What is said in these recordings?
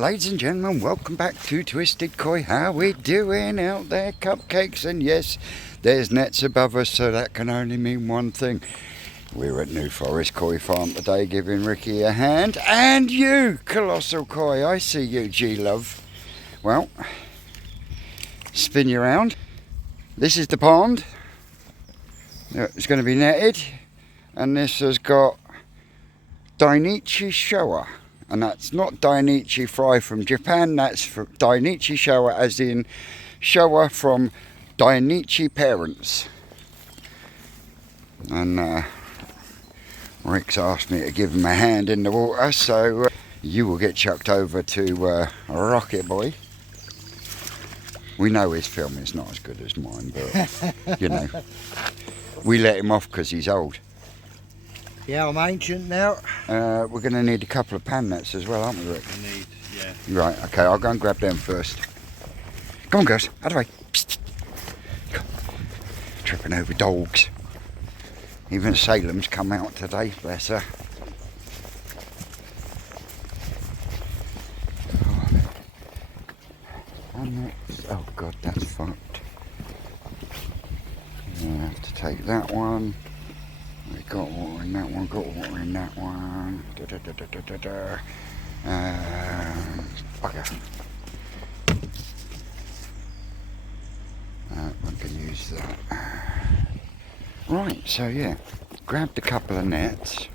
ladies and gentlemen, welcome back to Twisted Koi. How we doing out there, cupcakes? And yes, there's nets above us, so that can only mean one thing. We're at New Forest Koi Farm today, giving Ricky a hand. And you, Colossal Koi, I see you, G-Love. Well, spin you around. This is the pond. It's going to be netted. And this has got Dainichi Showa. And that's not Dainichi Fry from Japan, that's from Dainichi Showa, as in Showa from Dainichi parents. And Rick's asked me to give him a hand in the water, so you will get chucked over to Rocket Boy. We know his film is not as good as mine, but you know, we let him off because he's old. Yeah, I'm ancient now. We're going to need a couple of pan nets as well, aren't we, Rick? We need, yeah. Right, okay, I'll go and grab them first. Come on, girls, out of the way. Psst. Tripping over dogs. Even Salem's come out today, bless her. Oh God, that's fucked. I have to take that one. We got water in that one, got water in that one. Bugger. I can use that. Right, so yeah, grabbed a couple of nets.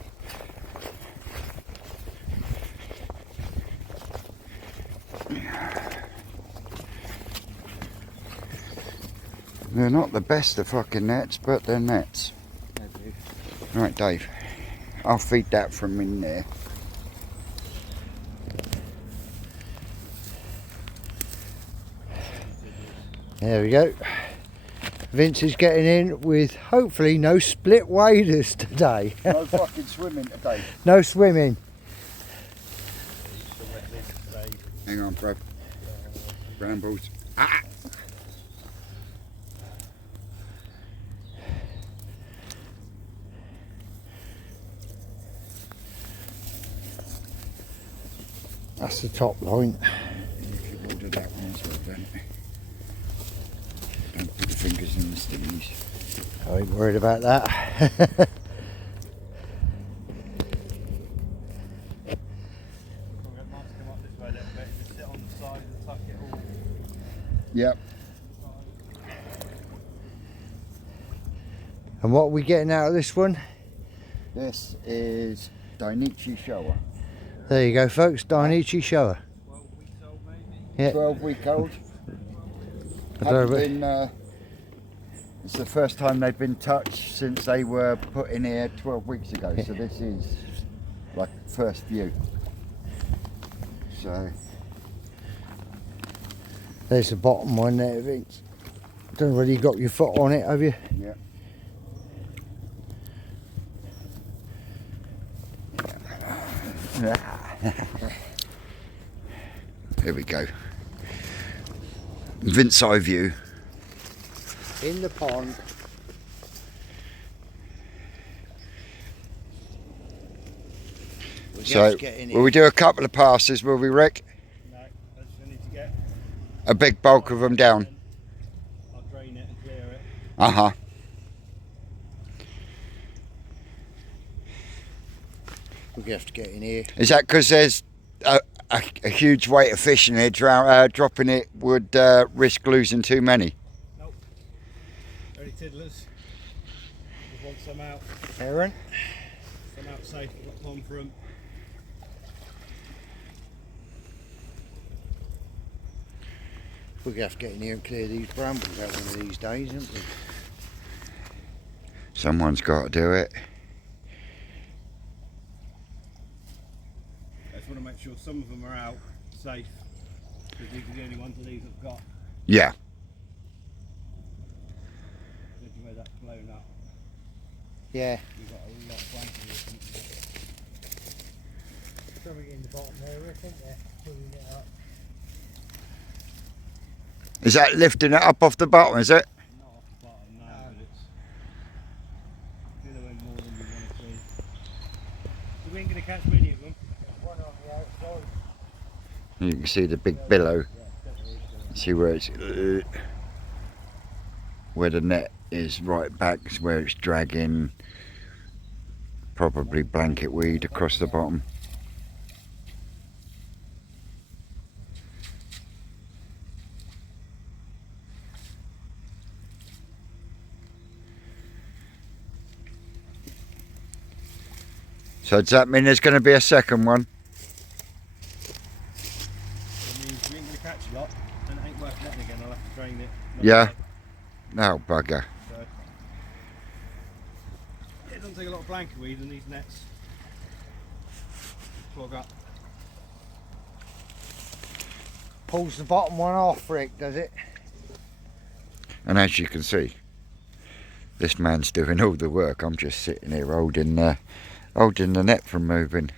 They're not the best of fucking nets, but they're nets. Right, Dave, I'll feed that from in there. There we go. Vince is getting in with hopefully no split waders today. No fucking swimming today. No swimming. Hang on, bro. Brambles. Ah! That's the top line. If you order that one as well, don't put the fingers in the stingies. I ain't worried about that. Yep. And what are we getting out of this one? This is Dainichi Showa. There you go, folks. Dainichi Showa. 12 weeks old, maybe? Yeah. 12 week old. I don't know, Haven't been, it's the first time they've been touched since they were put in here 12 weeks ago. So this is like first view. So there's the bottom one there, Vince. Don't know whether you got your foot on it, have you? yeah. Here we go. Vince eye view. In the pond. So will we do a couple of passes, will we, Rick? No, I just need to get A big bulk of them down. I'll drain it and clear it. Uh-huh. We're going to have to get in here. Is that because there's a huge weight of fish in here? Dropping it would risk losing too many? Nope. Ready tiddlers. Just want some out. Aaron? Some out safe. Got Tom for 'em. We're going to have to get in here and clear these brambles out one of these days, aren't we? Someone's got to do it. I just want to make sure some of them are out safe. Because these are the only ones of these I've got. Yeah. Look at where that's blown up. Yeah. You've got a lot of blanket here. Something in the bottom there, Rick, isn't there? Pulling it up. Is that lifting it up off the bottom, is it? Not off the bottom, no, but it's billowing more than you want to see. We ain't going to catch many of them. There's one on the outside. You can see the big billow. See where it's where the net is right back, where it's dragging probably blanket weed across the bottom. So does that mean there's going to be a second one? It means we ain't going to catch a lot, and it ain't worth netting again. I'll have to drain it. Yeah. No, bugger. So, it doesn't take a lot of blanket weed, and these nets clog up. Pulls the bottom one off, Rick, does it? And as you can see, this man's doing all the work. I'm just sitting here holding the net from moving.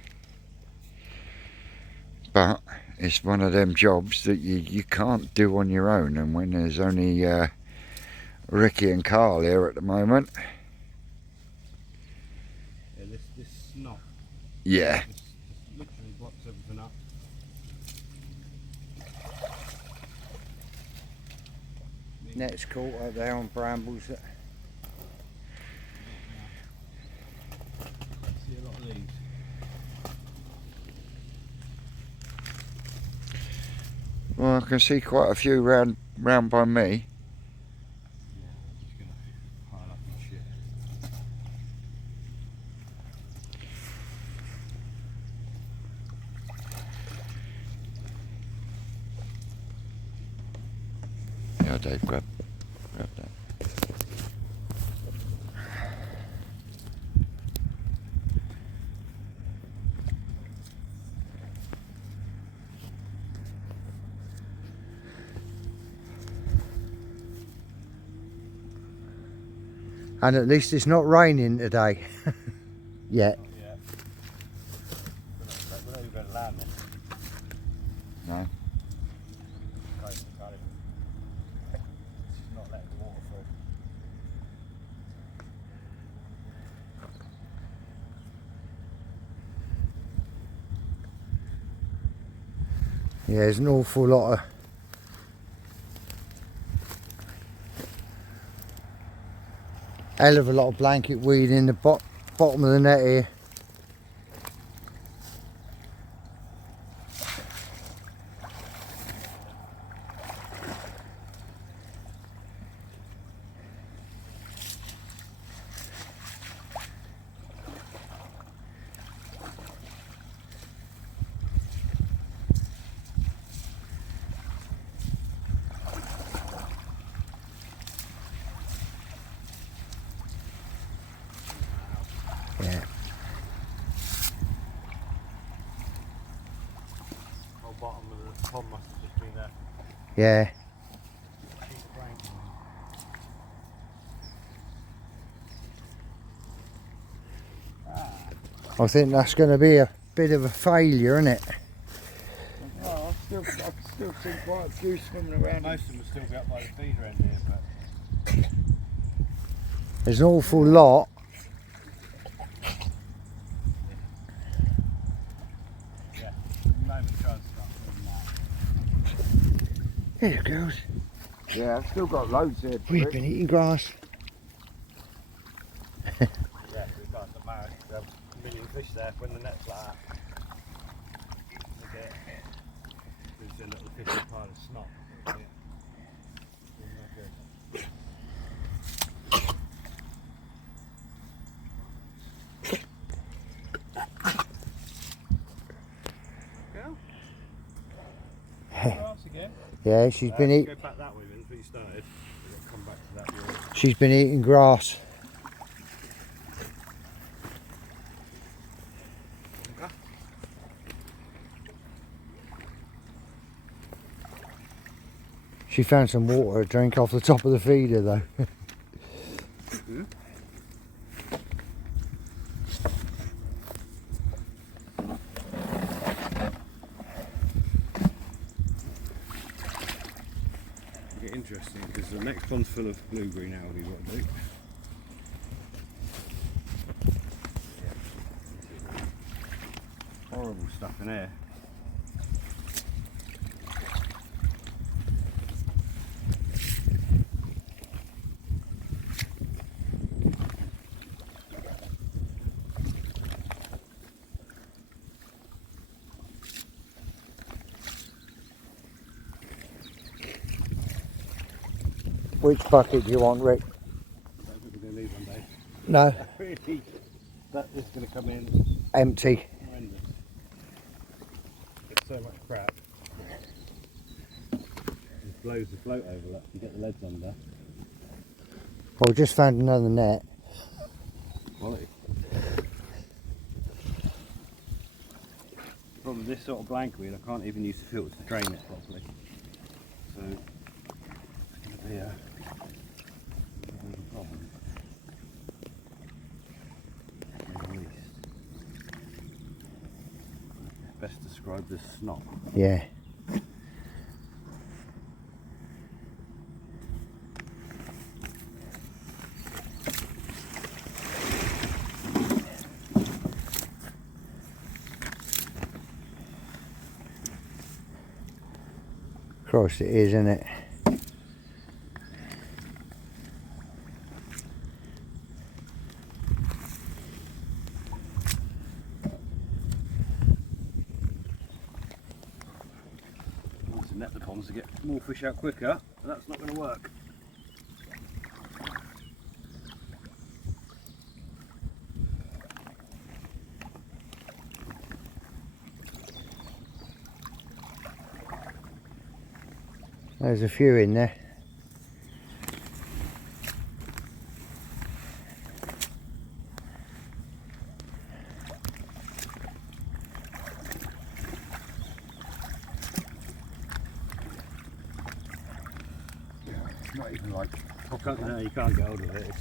But it's one of them jobs that you can't do on your own, and when there's only Ricky and Carl here at the moment. Yeah, this snot. Yeah. This literally blocks everything up. Net's caught up there on brambles. See a lot of these. Well, I can see quite a few round by me. Yeah, just gonna pile up and shit. Yeah, Dave, grab that. And at least it's not raining today. Yet. Yeah. We're not even going to land then. No. It's not letting the water through. Yeah, there's an awful lot of hell of a lot of blanket weed in the bottom of the net here. Yeah. Whole bottom of the pond must have just been there. Yeah. I think that's going to be a bit of a failure, isn't it? Oh, I can still see quite a few swimming around. Most of them will still be up by the feeder end here, but There's an awful lot. yeah, the moment try and start doing that. There it goes. Yeah, I've still got loads here. We've been eating grass. Yeah, we've got the marriage. We have a million fish there when the net's like that. Look at it. There's a little fishy pile of snot. Yeah. Isn't that good? Girl? Grass again? Yeah, she's been eating. Go back that way then, but you started. We've got to come back to that way. She's been eating grass. She found some water to drink off the top of the feeder though. Get interesting because the next pond's full of blue-green algae. What to do? Horrible stuff in here. Which bucket do you want, Rick? I don't think we're going to leave one day. No, Really, that is going to come in empty. horrendous. It's so much crap. It blows the float over, look, you get the leads under. Well, we just found another net. Quality. The problem with this sort of blank wheel, I can't even use the filter to drain it properly. So it's going to be a problem. At least. Best described as snot. Yeah. Christ, it is, isn't it? I want to net the ponds to get more fish out quicker, but that's not going to work. There's a few in there. It's not even like No, you can't get hold of it. This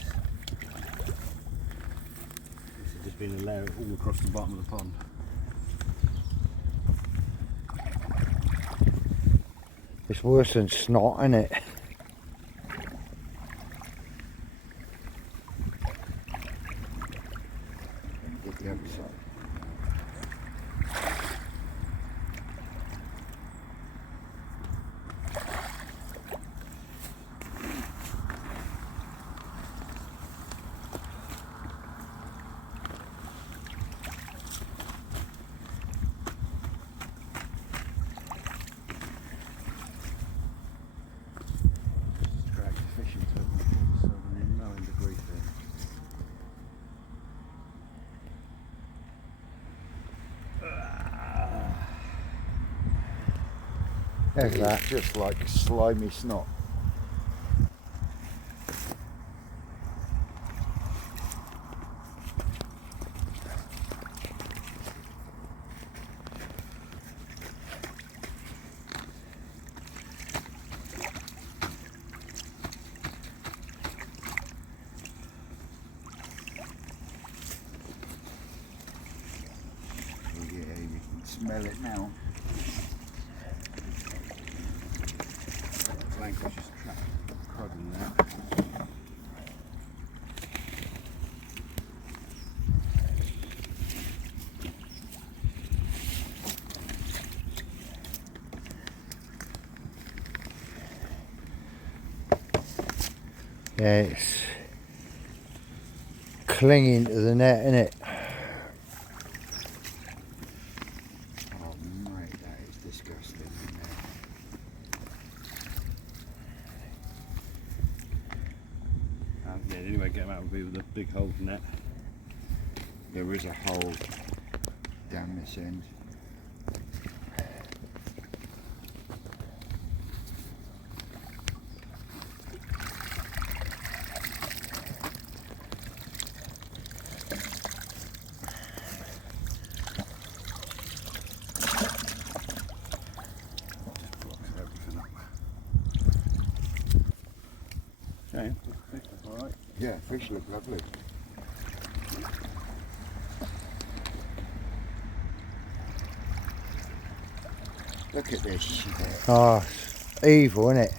has just been a layer all across the bottom of the pond. It's worse than snot, isn't it? get the other side. Drag the fish into it so we're no debris there. There's that. It's just like slimy snot. Oh yeah, you can smell it now. Blank was just trapped crud in there. Yeah, it's clinging to the net, isn't it? Oh mate, that is disgusting. Yeah, the only way to get them out would be with a big hole net. There is a hole down this end. Just blocks everything up. Okay, fish look alright. Yeah, fish look lovely. Look at this. Oh, it's evil, isn't it?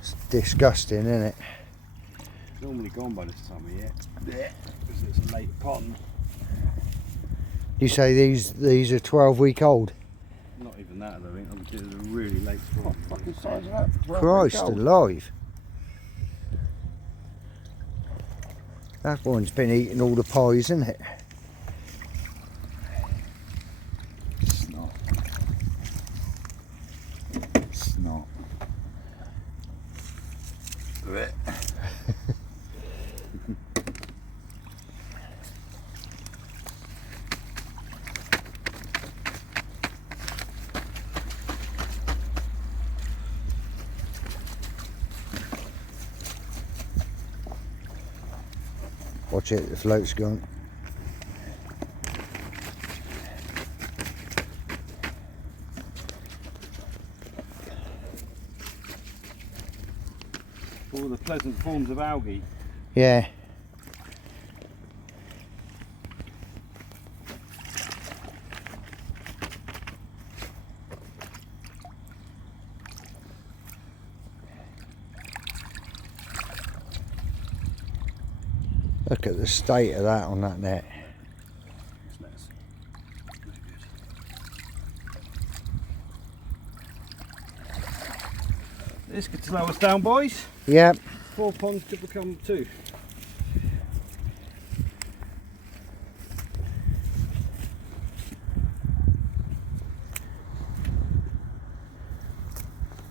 It's disgusting, isn't it? It's normally gone by this time of year. Yeah. Because it's a late pond. You say these are 12-week-old? Not even that, I think. Obviously, it's a really late spawn. What fucking size is that? 12 Christ weeks old. alive! That one's been eating all the pies, isn't it? Snot. Snot. Blech. Watch it, the float's gone. All the pleasant forms of algae. Yeah. Look at the state of that on that net. This could slow us down, boys. Yeah. 4 ponds could become 2.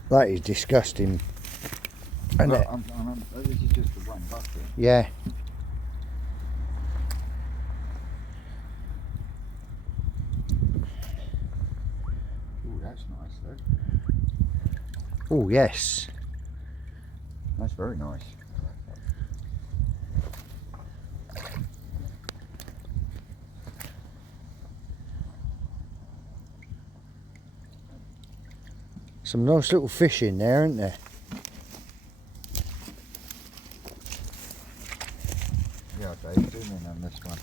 That is disgusting. Isn't it? This is just the one bucket. Yeah. Oh, that's nice though. Oh yes. That's very nice. Some nice little fish in there, aren't there? Yeah, Dave, zoom in on this one.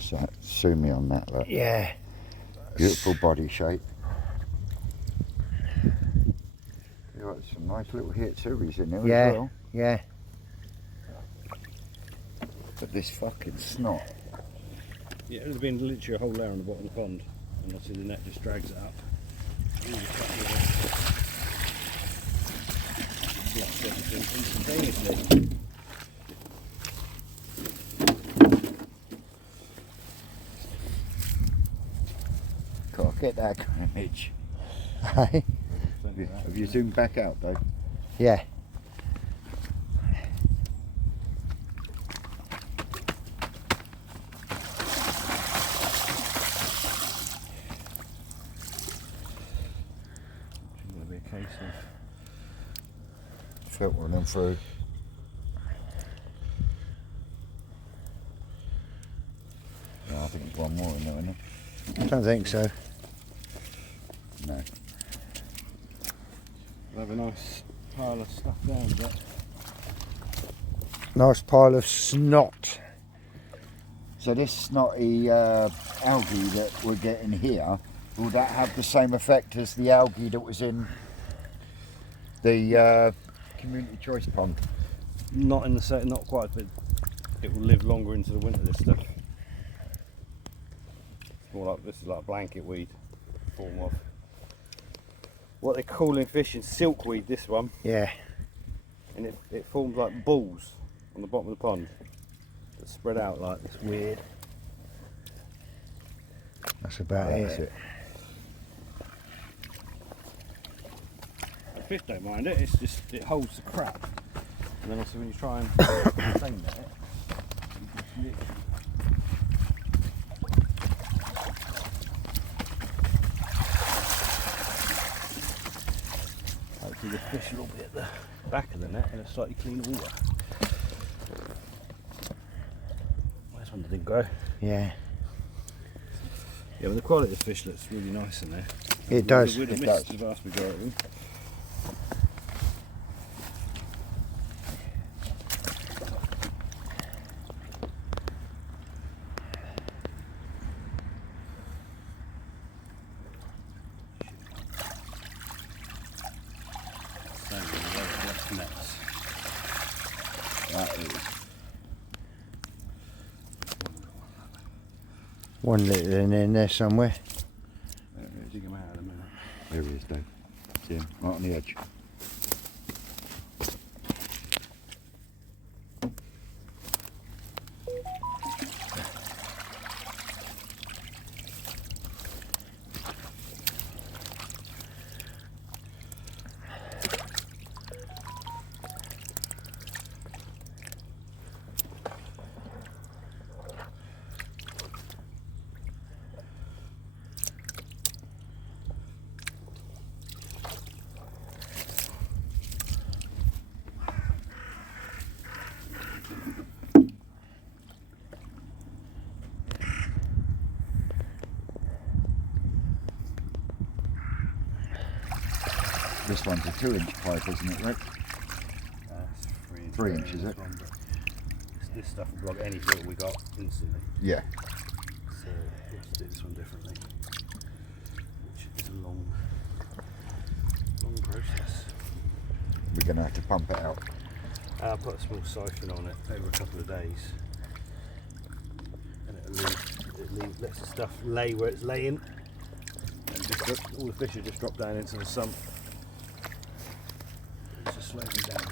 So, zoom me on that, look. Yeah. Beautiful body shape. You got some nice little hitsuris in there Yeah. as well. Yeah. But this fucking snot. Yeah, it would have been literally a whole layer on the bottom of the pond, and obviously the net just drags it up. Flush everything instantaneously. Can't get that image. Hey. Have you zoomed back out, Dave? Yeah. It's going to be a case of Filtering them through. No, I think there's one more in there, isn't there? I don't think so. No. we'll have a nice pile of stuff down there. Nice pile of snot. So this snotty algae that we're getting here, will that have the same effect as the algae that was in the community choice pond? Not in the set, not quite, but it will live longer into the winter. This stuff. It's more like this is like blanket weed form of what they call in fishing silkweed. This one, Yeah. and it forms like balls on the bottom of the pond that spread out like this weird. That's about That's it. The fish don't mind it. It's just it holds the crap, and then also when you try and clean it, you just literally. Hopefully the fish will be at the back of the net in a slightly clean water. Where's one that didn't go? Yeah. Yeah, but the quality of the fish looks really nice in there. It does. We'd have It missed does. the vast majority of them. Nets. That is. One little in there somewhere. Dig them out in a minute. There he is, Dave. See him, right on the edge. This one's a 2-inch pipe, isn't it, Rick? That's 3 inches, is it? This stuff will block any filter we got instantly. Yeah. So let's do this one differently, which is a long process. We're going to have to pump it out. I'll put a small siphon on it over a couple of days, and it lets the stuff lay where it's laying, and just all the fish will just drop down into the sump. It's just slowing down.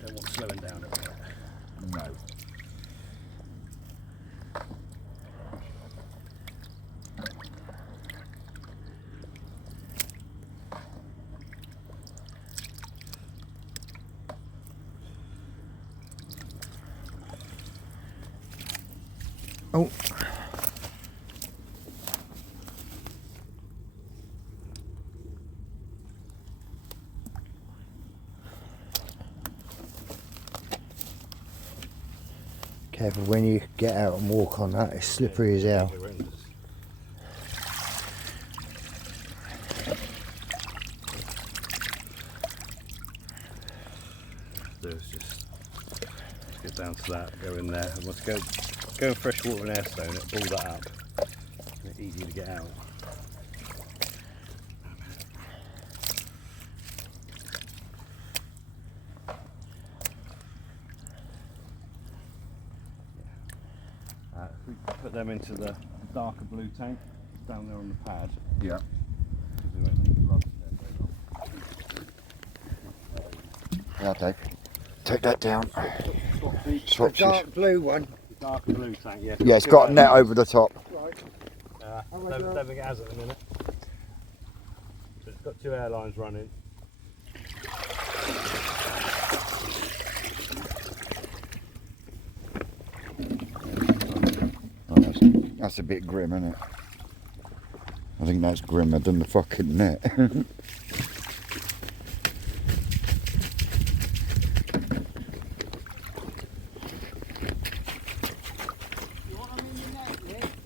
Don't want slowing down at all. No. Oh. Careful when you get out and walk on that, it's slippery as hell. There's just get down to that, go in there, and once go in fresh water and air stone it, pull that up, and it's easy to get out. If we put them into the darker blue tank down there on the pad, Yeah. we won't need the rods there very long. Yeah, Dave. Take that down. Swap The dark blue one. the darker blue tank, yeah. Yeah, it's got a net over the top. Don't think it has at the minute. So it's got 2 airlines running. Oh, that's a bit grim, isn't it? I think that's grimmer than the fucking net.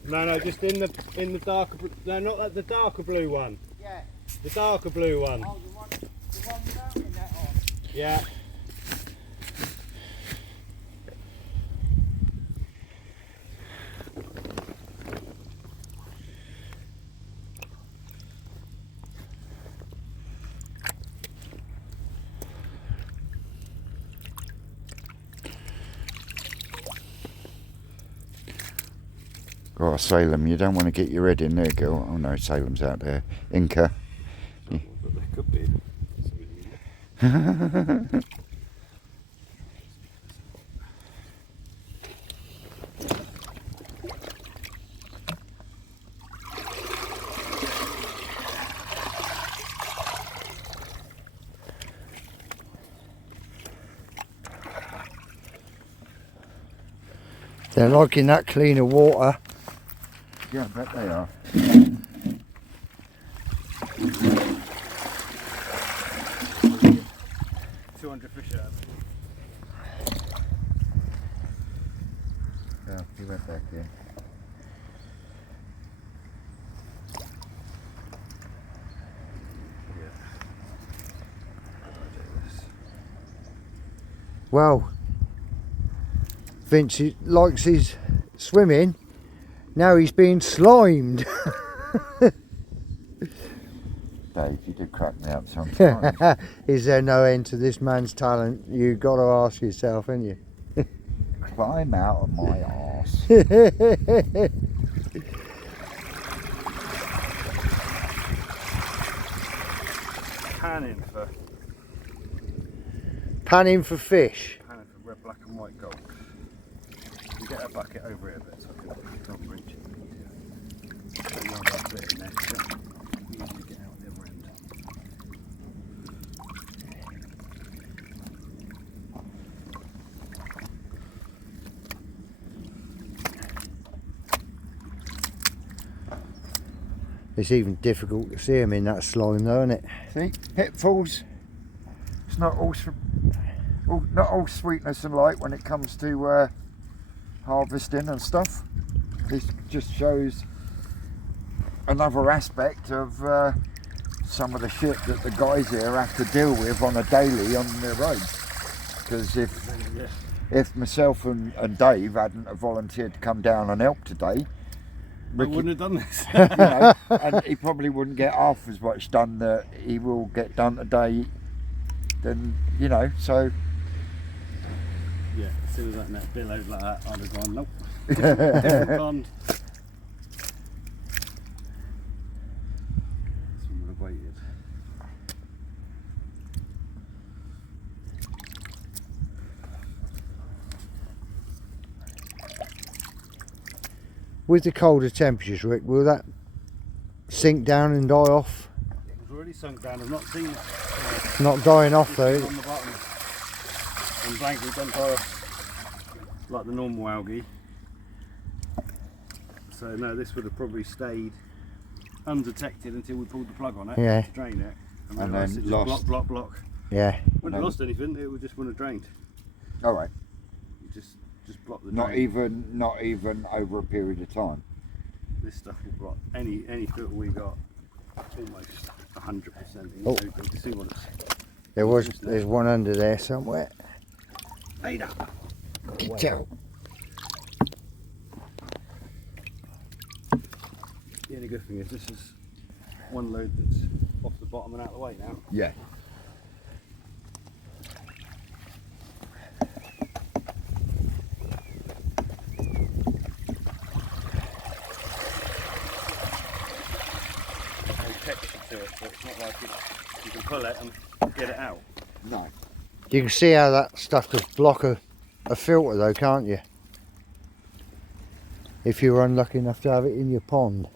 No, just in the darker. No, not the darker blue one. Yeah. The darker blue one. Oh, the one without the net on. Yeah. Oh, Salem, you don't want to get your head in there, girl. Oh no, Salem's out there. Inca. But there could be. They're liking that cleaner water. Yeah, I bet they are. 200 fish out. Yeah, he went back in. Well, Vince likes his swimming. Now he's being slimed. Dave, you do crack me up sometimes. Is there no end to this man's talent? You've got to ask yourself, haven't you? Climb out of my arse. Panning for Panning for fish. red, black, and white gold. You get that bucket over here a bit so I can reach it. Put one last bit in there so easy to get out the other end. It's even difficult to see him in that slime though, isn't it? See, pitfalls. It's not all, not all sweetness and light when it comes to harvesting and stuff. This just shows another aspect of some of the shit that the guys here have to deal with on a daily on their roads. Because if myself and Dave hadn't have volunteered to come down and help today, I wouldn't have done this. you know, and he probably wouldn't get half as much done that he will get done today. Then, you know, so Yeah, as soon as that net billowed like that, I'd have gone, nope. Different pond. This one would have waited. With the colder temperatures, Rick, will that sink down and die off? It was already sunk down, I've not seen it. It's not dying off though. On the bottom. And blanket don't die off like the normal algae. So no, this would have probably stayed undetected until we pulled the plug on it Yeah. to drain it. And realised then it just lost. block. Yeah. Wouldn't have lost anything, it would just wouldn't have drained. all right. You just block the Not drain. even over a period of time. This stuff will block any filter we got almost 100%. Oh. You can see what it's There's one under there somewhere. made up. Get out. The only good thing is this is one load that's off the bottom and out of the way now. Yeah. There's no texture to it, so it's not like you can pull it and get it out. No. You can see how that stuff could block a filter though, can't you? If you were unlucky enough to have it in your pond.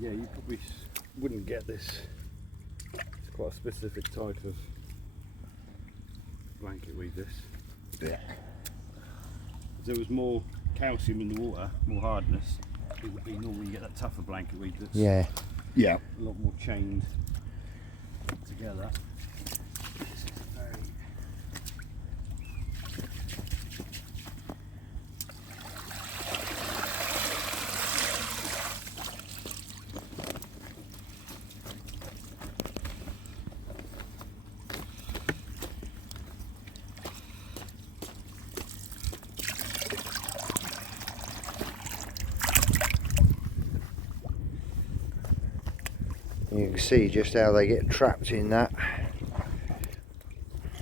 Yeah, you probably wouldn't get this. It's quite a specific type of blanket weed, this. Yeah. If there was more calcium in the water, more hardness, it would be normally you get that tougher blanket weed that's Yeah. Yeah. a lot more chained together. This is very... You can see just how they get trapped in that.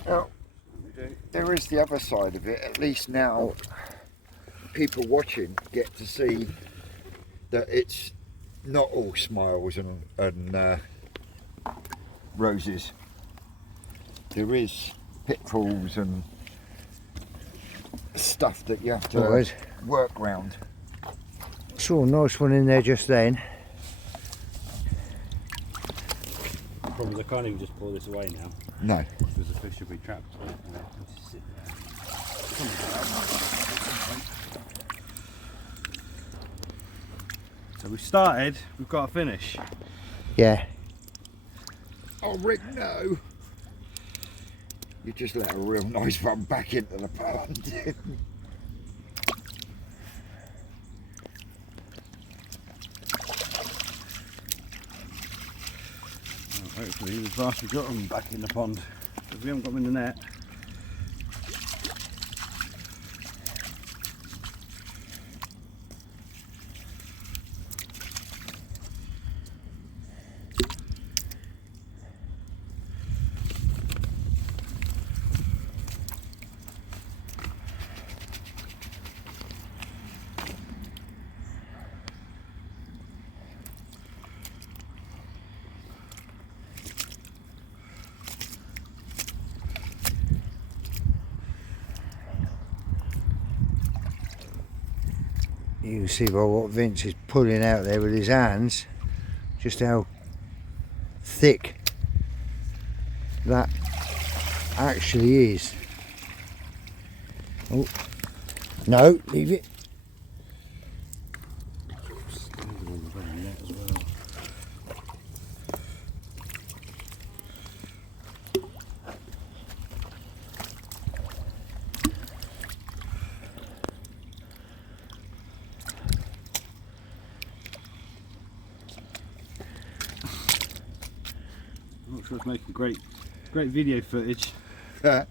Well, there is the other side of it. At least now, people watching get to see that it's not all smiles and roses. There is pitfalls and stuff that you have to Right. work round. Saw a nice one in there just then. Problem is I can't even just pour this away now, No. because the fish will be trapped. Just sit there. So we started, we've got to finish. Yeah. Oh, Rick, no. You just let a real nice one back into the pond. Hopefully the vast we got them back in the pond, because we haven't got them in the net. You can see by what Vince is pulling out there with his hands, just how thick that actually is. Oh, no, leave it. Standing on the very net as well. not sure it's making great video footage. But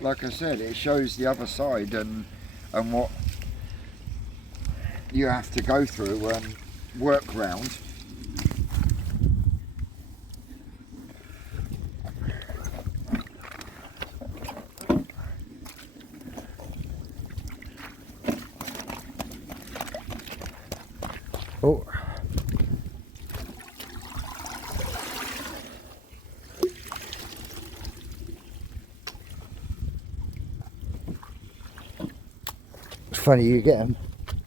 like I said, it shows the other side and what you have to go through and work round. Oh. It's funny, you get them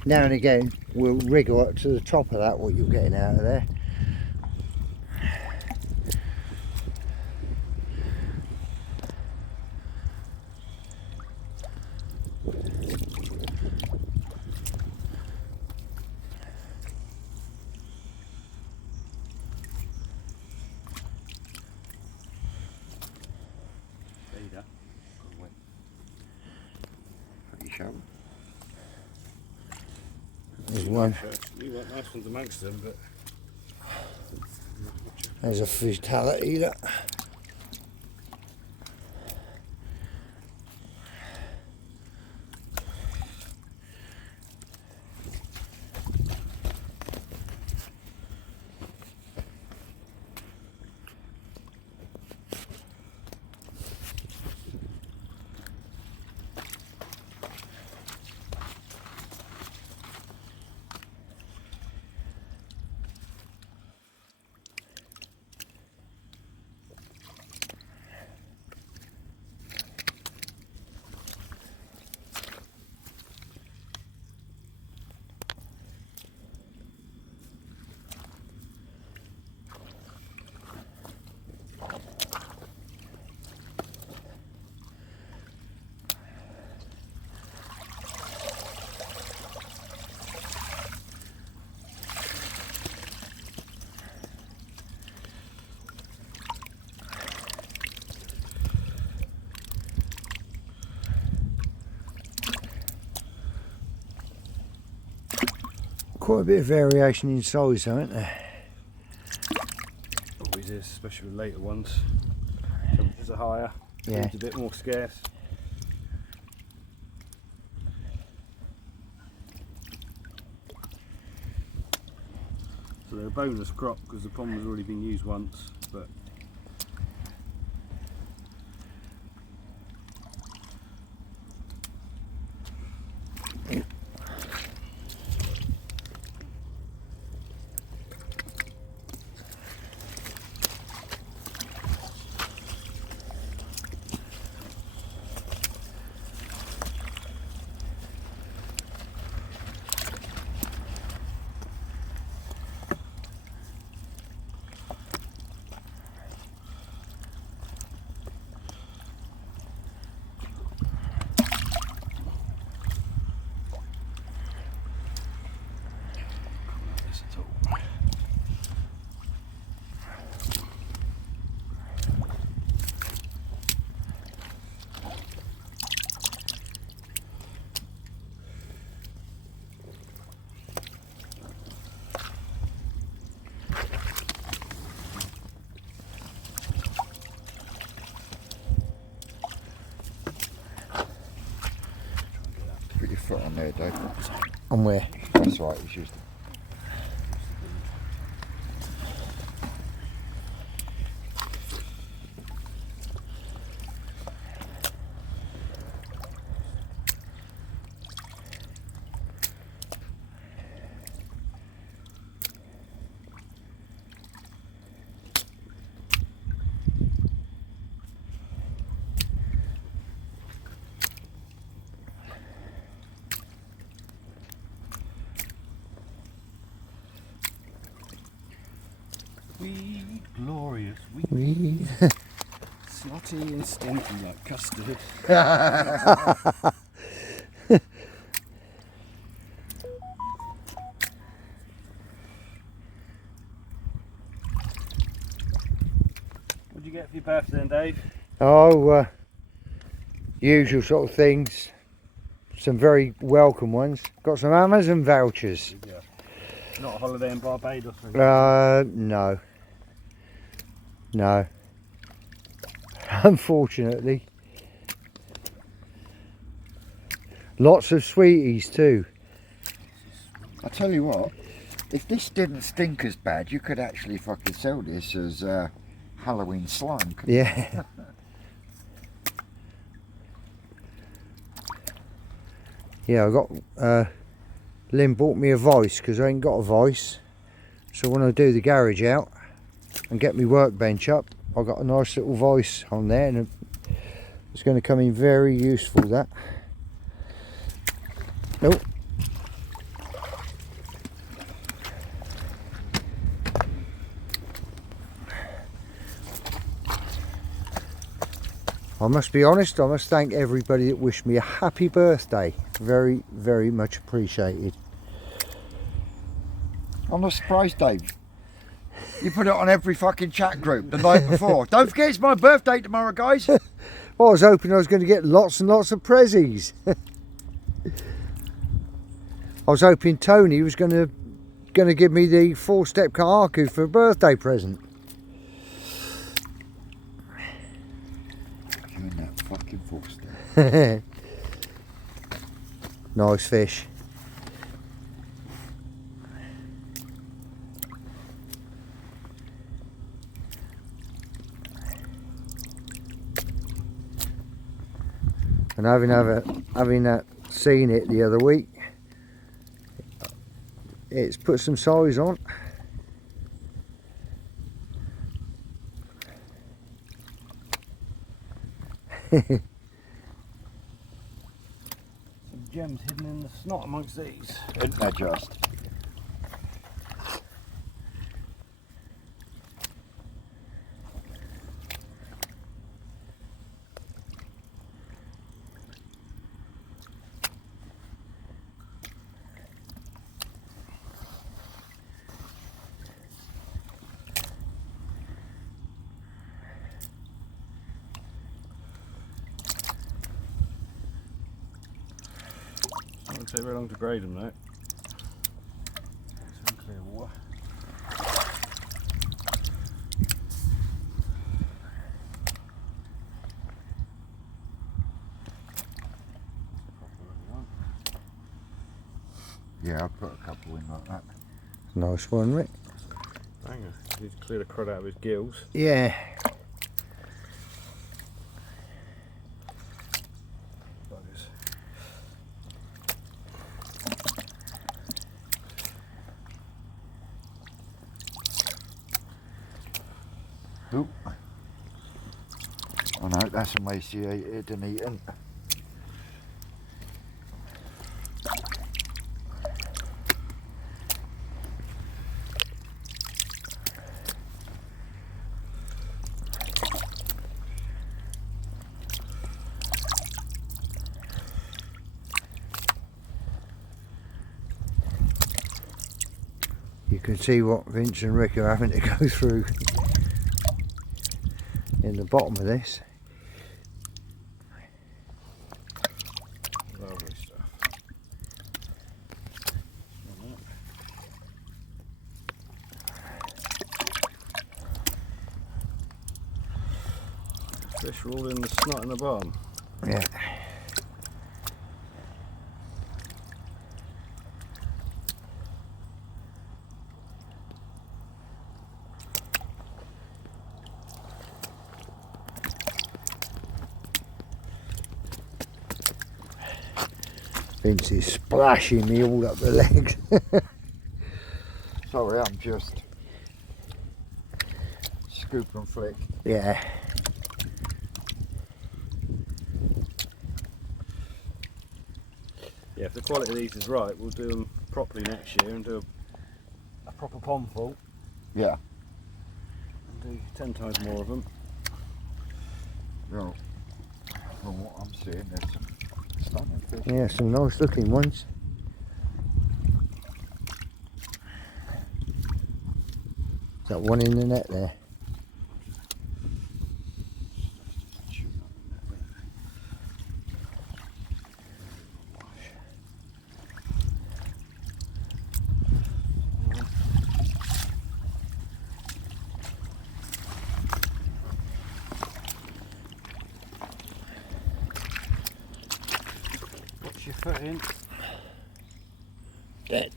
now and again. We'll wriggle up to the top of that, what you're getting out of there. Pretty sure. There's one. You want nice ones amongst them, but There's a fatality, look. Quite a bit of variation in size, though, isn't there? always is, especially with later ones. Temperatures are higher, Yeah. food's a bit more scarce. So they're a bonus crop because the pond has already been used once, but Put your foot on there, Dave. On where? That's right, it's just. wee, glorious, wee, Wee. snotty and stinky like custard. What'd you get for your birthday then, Dave? Oh, usual sort of things. Some very welcome ones. Got some Amazon vouchers. Yeah. Not a holiday in Barbados or anything? No. No. Unfortunately. Lots of sweeties too. I tell you what, if this didn't stink as bad, you could actually fucking sell this as Halloween slime. Yeah. Yeah, I got Lynn bought me a vice because I ain't got a vice. So when I do the garage out and get my workbench up, I've got a nice little vice on there, and it's going to come in very useful, that. Nope. I must be honest, I must thank everybody that wished me a happy birthday. Very, very much appreciated. I'm not surprised, Dave. You put it on every fucking chat group the night before. Don't forget it's my birthday tomorrow, guys. Well, I was hoping I was going to get lots and lots of prezzies. I was hoping Tony was going to give me the 4-step Kahaku for a birthday present. You and that fucking 4-step. Nice fish. And having seen it the other week, it's put some size on. Some gems hidden in the snot amongst these. Isn't that just? Doesn't take very long to grade them though. Some clear water. Yeah, I'll put a couple in like that. Nice one, Rick. Banger. Need to clear the crud out of his gills. Yeah. Buggers. Oop. Oh no, that's emaciated and eaten. You can see what Vince and Rick are having to go through in the bottom of this. Lovely stuff. Fish are all in the snot in the bottom. Yeah. Vince is splashing me all up the legs. Sorry, I'm just scoop and flick. Yeah. Yeah, if the quality of these is right, we'll do them properly next year and do a proper pond full Yeah. and do 10 times more of them. Well, from what I'm seeing, there's some stunning fish. Yeah, some nice looking ones. Is that one in the net there? foot in. Dead.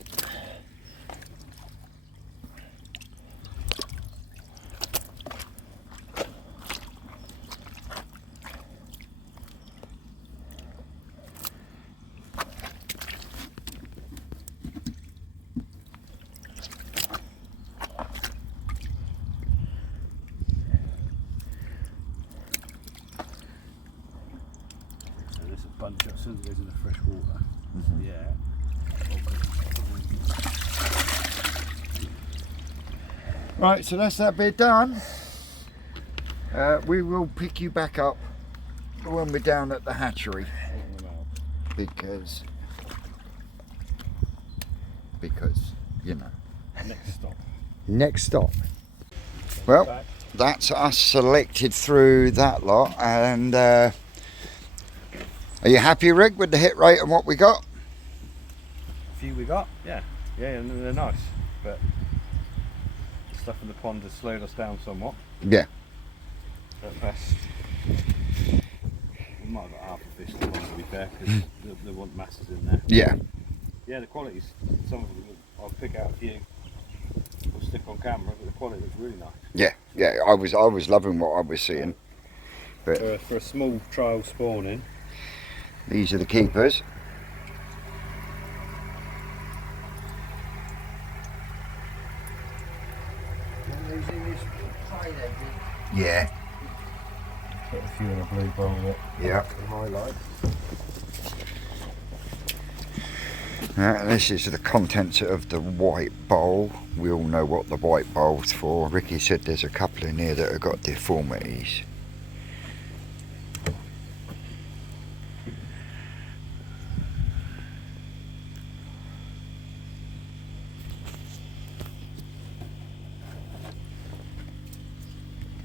There's a bunch as soon as it goes in the fresh water. Yeah. Right, so that's that bit done. We will pick you back up when we're down at the hatchery because you know. Next stop. Next stop. Well, Back. that's us selected through that lot, and are you happy, Rick, with the hit rate and what we got? Few we got, yeah, and they're nice, but the stuff in the pond has slowed us down somewhat. Yeah. At best, we might have got half a fish in the pond, to be fair, because there weren't masses in there. Yeah. Yeah, the qualities. Some of them, I'll pick out a few. We'll stick on camera, but the quality looks really nice. Yeah. I was loving what I was seeing. But For a small trial spawning. these are the keepers. Yeah. Put a few in a blue bowl that Yeah. highlight. This is the contents of the white bowl. We all know what the white bowl's for. Ricky said there's a couple in here that have got deformities.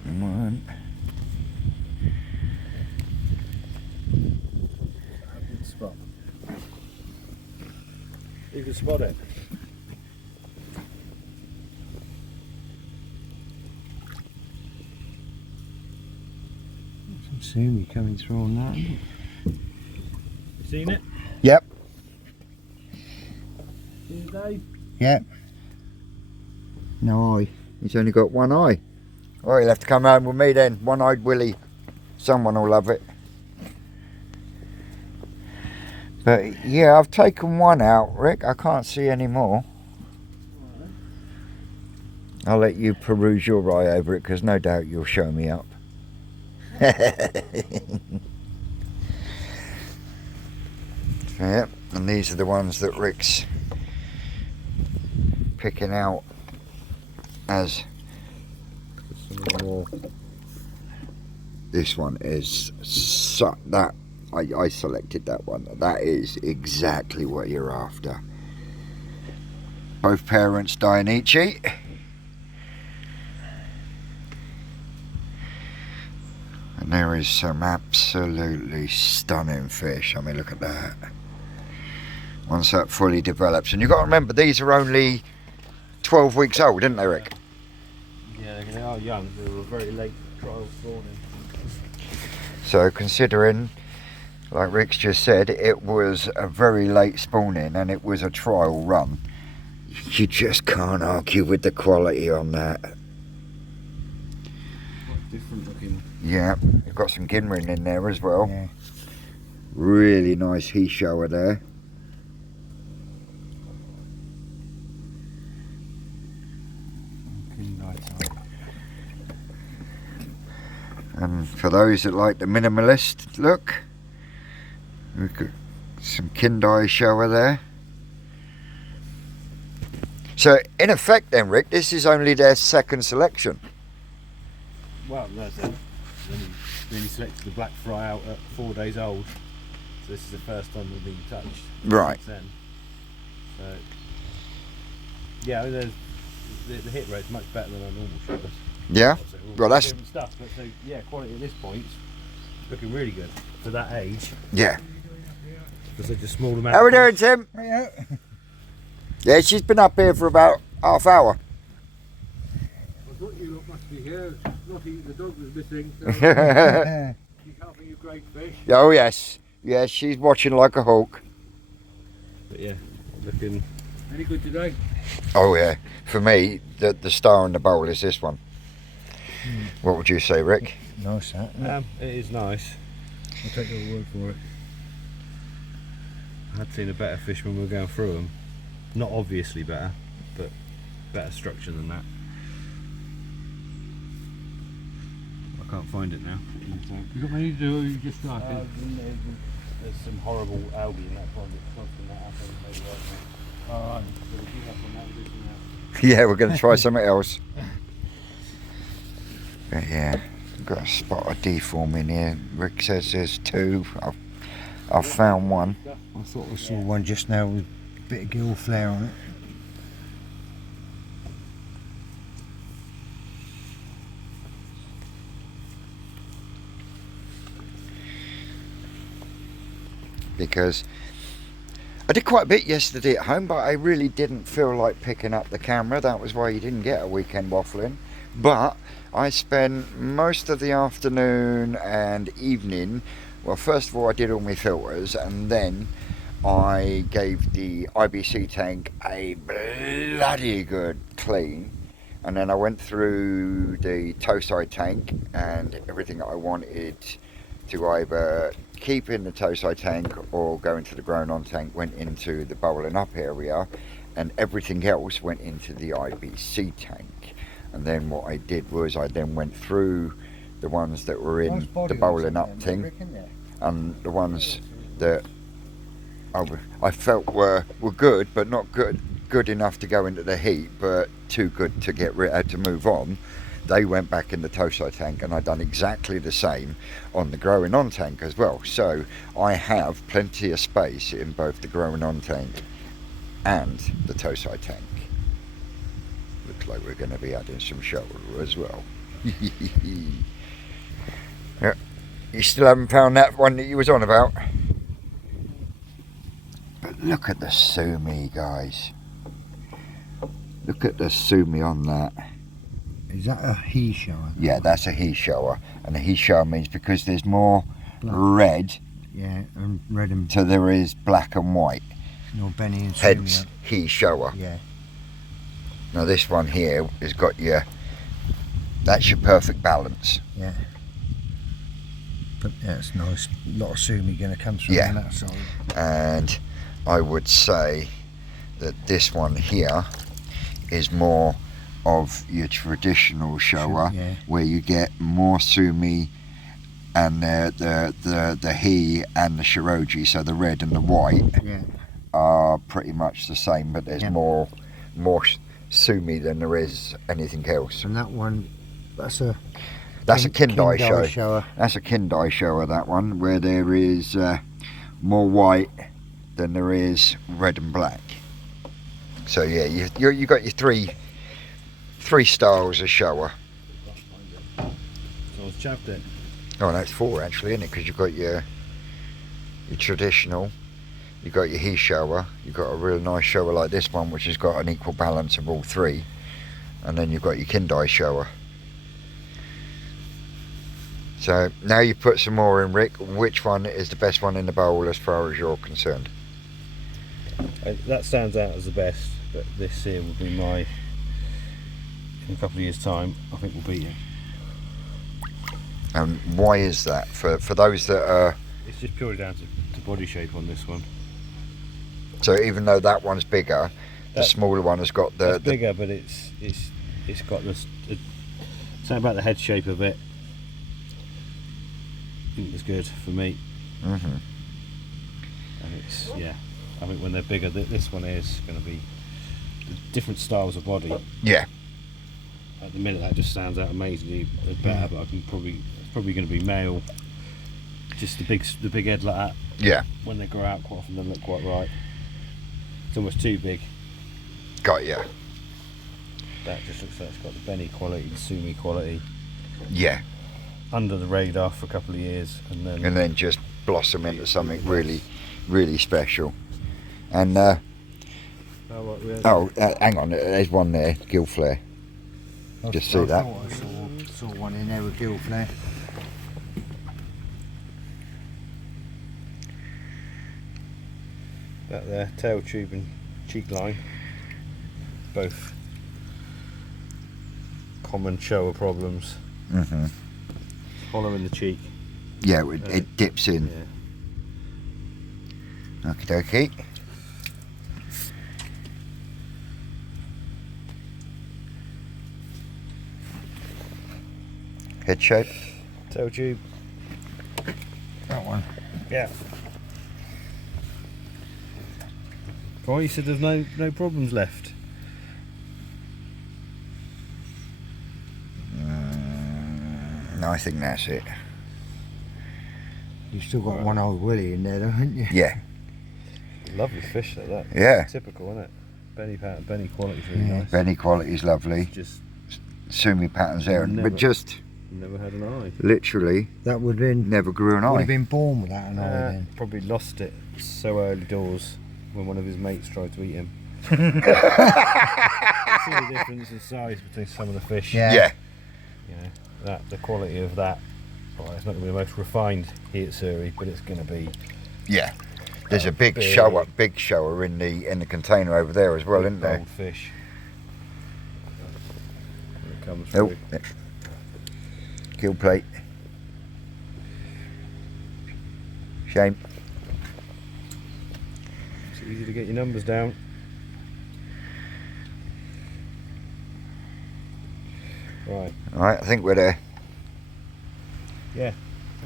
One. Good spot. You can spot it. Some sumi coming through on that. You seen it? Yep. Seen it, Dave? Yep. No eye. He's only got one eye. Oh, he'll have to come home with me then. One-eyed Willie. Someone will love it. But yeah, I've taken one out, Rick. I can't see any more. I'll let you peruse your eye over it, because no doubt you'll show me up. Yep, and these are the ones that Rick's picking out as this one is that I selected that one. That is exactly what you're after. Both parents Dionici. And there is some absolutely stunning fish. I mean, look at that. Once that fully develops, and you've got to remember these are only 12 weeks old, didn't they, Rick? Yeah, they are young. They were very late trial spawning. So considering, like Rick's just said, it was a very late spawning and it was a trial run, you just can't argue with the quality on that. Quite different looking. Yeah, you've got some ginrin in there as well. Yeah. Really nice he shower there. And for those that like the minimalist look, we've got some Kindai shower there. So in effect then, Rick, this is only their second selection. Well, that's it. Then you selected the black fry out at 4 days old. So this is the first time they've been touched. Right. Since then. So, yeah, the hit rate's much better than our normal shutters. Yeah? So Well, that's... different stuff, but so, yeah, quality at this point looking really good for that age. Yeah. Because they're just small amount. How we doing, Tim? Yeah. Yeah, she's been up here for about half hour. I thought you lot must be here. Lottie, the dog was missing. So she's helping you great fish. Oh yes. Yes, she's watching like a hawk. But yeah, looking pretty good today. Oh yeah, for me, the star on the bowl is this one. What would you say, Rick? Nice that. Isn't it? It is nice. I'll take your word for it. I had seen a better fish when we were going through them. Not obviously better, but better structure than that. I can't find it now. You got many to do, or you just started? There's some horrible algae in that project. Something that happened. Maybe Alright, so we'll give up on that and do something else. Yeah, we're going to try something else. But yeah, got a spot of deform in here. Rick says there's two. I've found one. I thought I saw one just now with a bit of gill flare on it. Because I did quite a bit yesterday at home, but I really didn't feel like picking up the camera. That was why you didn't get a weekend waffling. But I spent most of the afternoon and evening, well, first of all I did all my filters, and then I gave the IBC tank a bloody good clean, and then I went through the Tosai tank, and everything that I wanted to either keep in the Tosai tank or go into the grown on tank went into the bowling up area, and everything else went into the IBC tank. And then what I did was I then went through the ones that were in the bowling up thing, and the ones that I felt were good, but not good enough to go into the heat, but too good to get rid to move on. They went back in the Tosai tank, and I've done exactly the same on the growing on tank as well. So I have plenty of space in both the growing on tank and the Tosai tank. Looks like we're going to be adding some shoulder as well. Yeah. You still haven't found that one that you was on about? But look at the sumi, guys. Look at the sumi on that. Is that a he shower? Yeah, that's a he shower, and a he shower means because there's more Black. red, Yeah, and red and so there is black and white. no Benny and Sumi. Hence, he shower. Yeah. Now this one here has got your, that's your perfect balance. Yeah. But yeah, it's nice. A lot of Sumi going to come through Yeah. on that side. And I would say that this one here is more of your traditional shower, Yeah. where you get more sumi and the he and the shiroji, so the red and the white Yeah. are pretty much the same, but there's Yeah. more sumi than there is anything else. And that one, that's a Kindai shower. shower. That's a Kindai shower, that one, where there is more white than there is red and black. So yeah, you got your three styles of shower. So I've chapped it. Oh, that's four actually, isn't it? Because you've got your traditional, you've got your he shower, you've got a real nice shower like this one, which has got an equal balance of all three, and then you've got your Kindai shower. So now you put some more in, Rick. Which one is the best one in the bowl as far as you're concerned? That stands out as the best, but this here will be my, in a couple of years' time, I think we'll beat it. And why is that? For those that are... It's just purely down to body shape on this one. So even though that one's bigger, the smaller one has got the... It's bigger, but it's got this... something about the head shape of it. I think it's good for me. Mm-hmm. And it's, yeah, I think when they're bigger, this one is going to be different styles of body. Yeah. At the minute, that just sounds out amazingly better, but it's probably going to be male. Just the big head like that. Yeah. When they grow out, quite often they look quite right. It's almost too big. Got ya. That just looks like it's got the Benny quality, the Sumi quality. Yeah. Under the radar for a couple of years, and then just blossom into something really, really special. And hang on, there's one there, gill flare. Just see that. I saw one in there with gill flare. That there, tail tube and cheek line, both common shower problems. Mm-hmm. Hollow in the cheek. Yeah, it dips in. Yeah. Okie dokie. Head shape. Tail tube. That one. Yeah. Oh, you said there's no problems left. No, I think that's it. You've still got one old Willie in there, though, haven't you? Yeah. Lovely fish like that. Yeah. Typical, isn't it? Benny pattern, Benny quality's really nice. Benny quality is lovely. Just Sumi patterns there, Never- but just never had an eye. literally That would have been never grew an would eye. have been born without an eye then. Probably lost it so early doors when one of his mates tried to eat him. See the difference in size between some of the fish. Yeah. Yeah. You know, the quality of that. Well, it's not going to be the most refined Hiatsuri, but it's going to be. Yeah. There's a big big shower in the container over there as well, isn't there? Old fish. When it comes Oh, through. gill plate. Shame. It's easy to get your numbers down. Right. Alright, I think we're there. Yeah.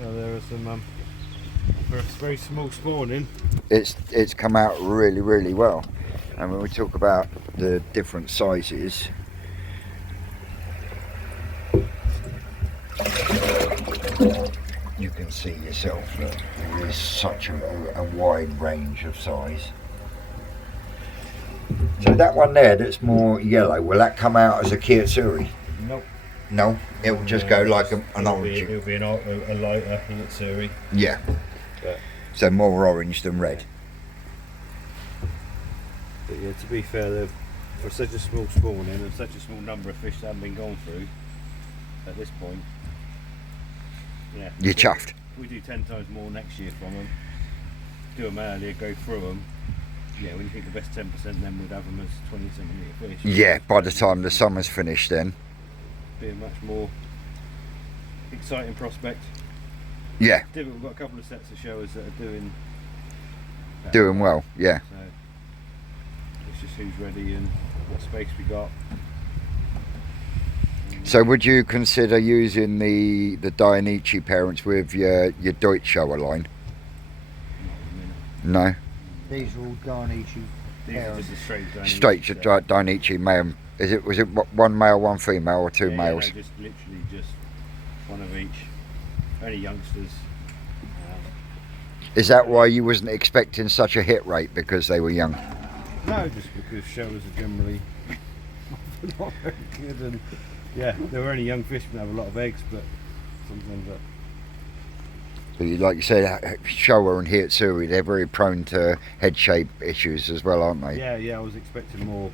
Well, there are some. For a very small spawning. It's come out really, really well. And when we talk about the different sizes, you can see yourself, look, there is such a wide range of size. So that one there that's more yellow, will that come out as a Hiatsuri? Nope. No, it will just go like an orange. It'll be a lighter Hiatsuri. Yeah. But- So more orange than red. But yeah, to be fair, for such a small spawning and such a small number of fish that haven't been gone through at this point, yeah, You're chuffed. We do 10 times more next year from them. Do them earlier, go through them. Yeah, when you think the best 10%, then we'd have them as 20 centimetre fish. Yeah, by the time the summer's finished then. Be a much more exciting prospect. Yeah, We've got a couple of sets of showers that are doing well, yeah. So it's just who's ready and what space we got. So would you consider using the Dainichi parents with your Deutsch shower line? No? These are all Dainichi These are parents. just a straight Straight to Dainichi male. Was it one male, one female, or two males? just literally just one of each. Only youngsters. Is that why you wasn't expecting such a hit rate because they were young? No, just because showers are generally not very good, and yeah, they were only young fish and have a lot of eggs, but sometimes that. But like you said, shower and Hiatsuri, they're very prone to head shape issues as well, aren't they? Yeah, I was expecting more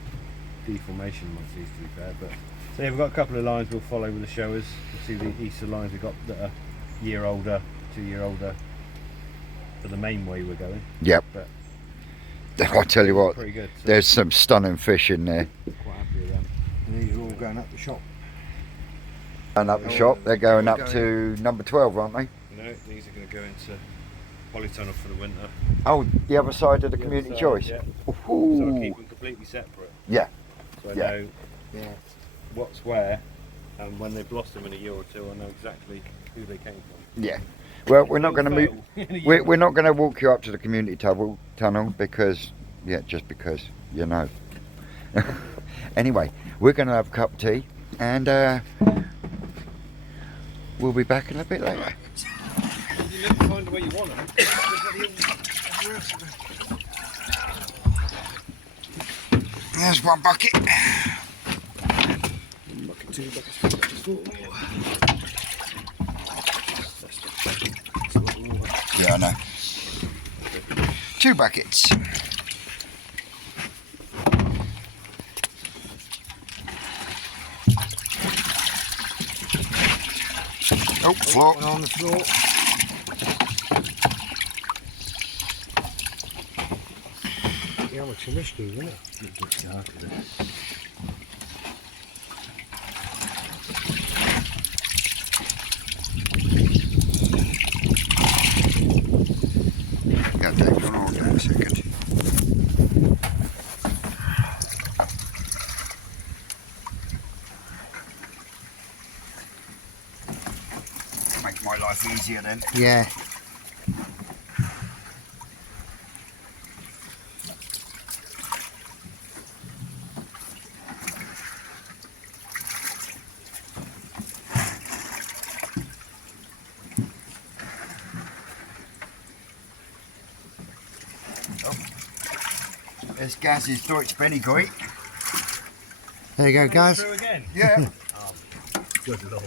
deformation amongst these, to be fair, but so yeah, we've got a couple of lines we'll follow with the showers. You see the Easter lines we've got that are year older, 2 year older for the main way we're going. Yep. But I'll tell you what, pretty good. So there's some stunning fish in there. quite happy with them. And these are all going up the shop. And up the shop, they're going up to number 12, aren't they? No, these are going to go into polytunnel for the winter. Oh, the other side of the The community other choice? side, Ooh. So I keep them completely separate. Yeah. So I Yeah. know what's where, and when they blossom in a year or two, I know exactly who they came from. Yeah. Well, we're not They'll going to fail move. in a year. We're not going to walk you up to the community tunnel because, yeah, just because, you know. Anyway, we're going to have a cup of tea and we'll be back in a bit later. You never find where you want them. There's one bucket. Bucket 2, bucket 3, bucket 4. Yeah, I know. 2 buckets. Oh, floor. One on the floor. Oh, it's a risky, isn't it? It gets dark, isn't it? Yeah, Dave, hold on a second. Makes my life easier then. Yeah. There's Gaz's Deutsch Bennygoit. There you go, guys. Through again. Yeah. Oh, good lord.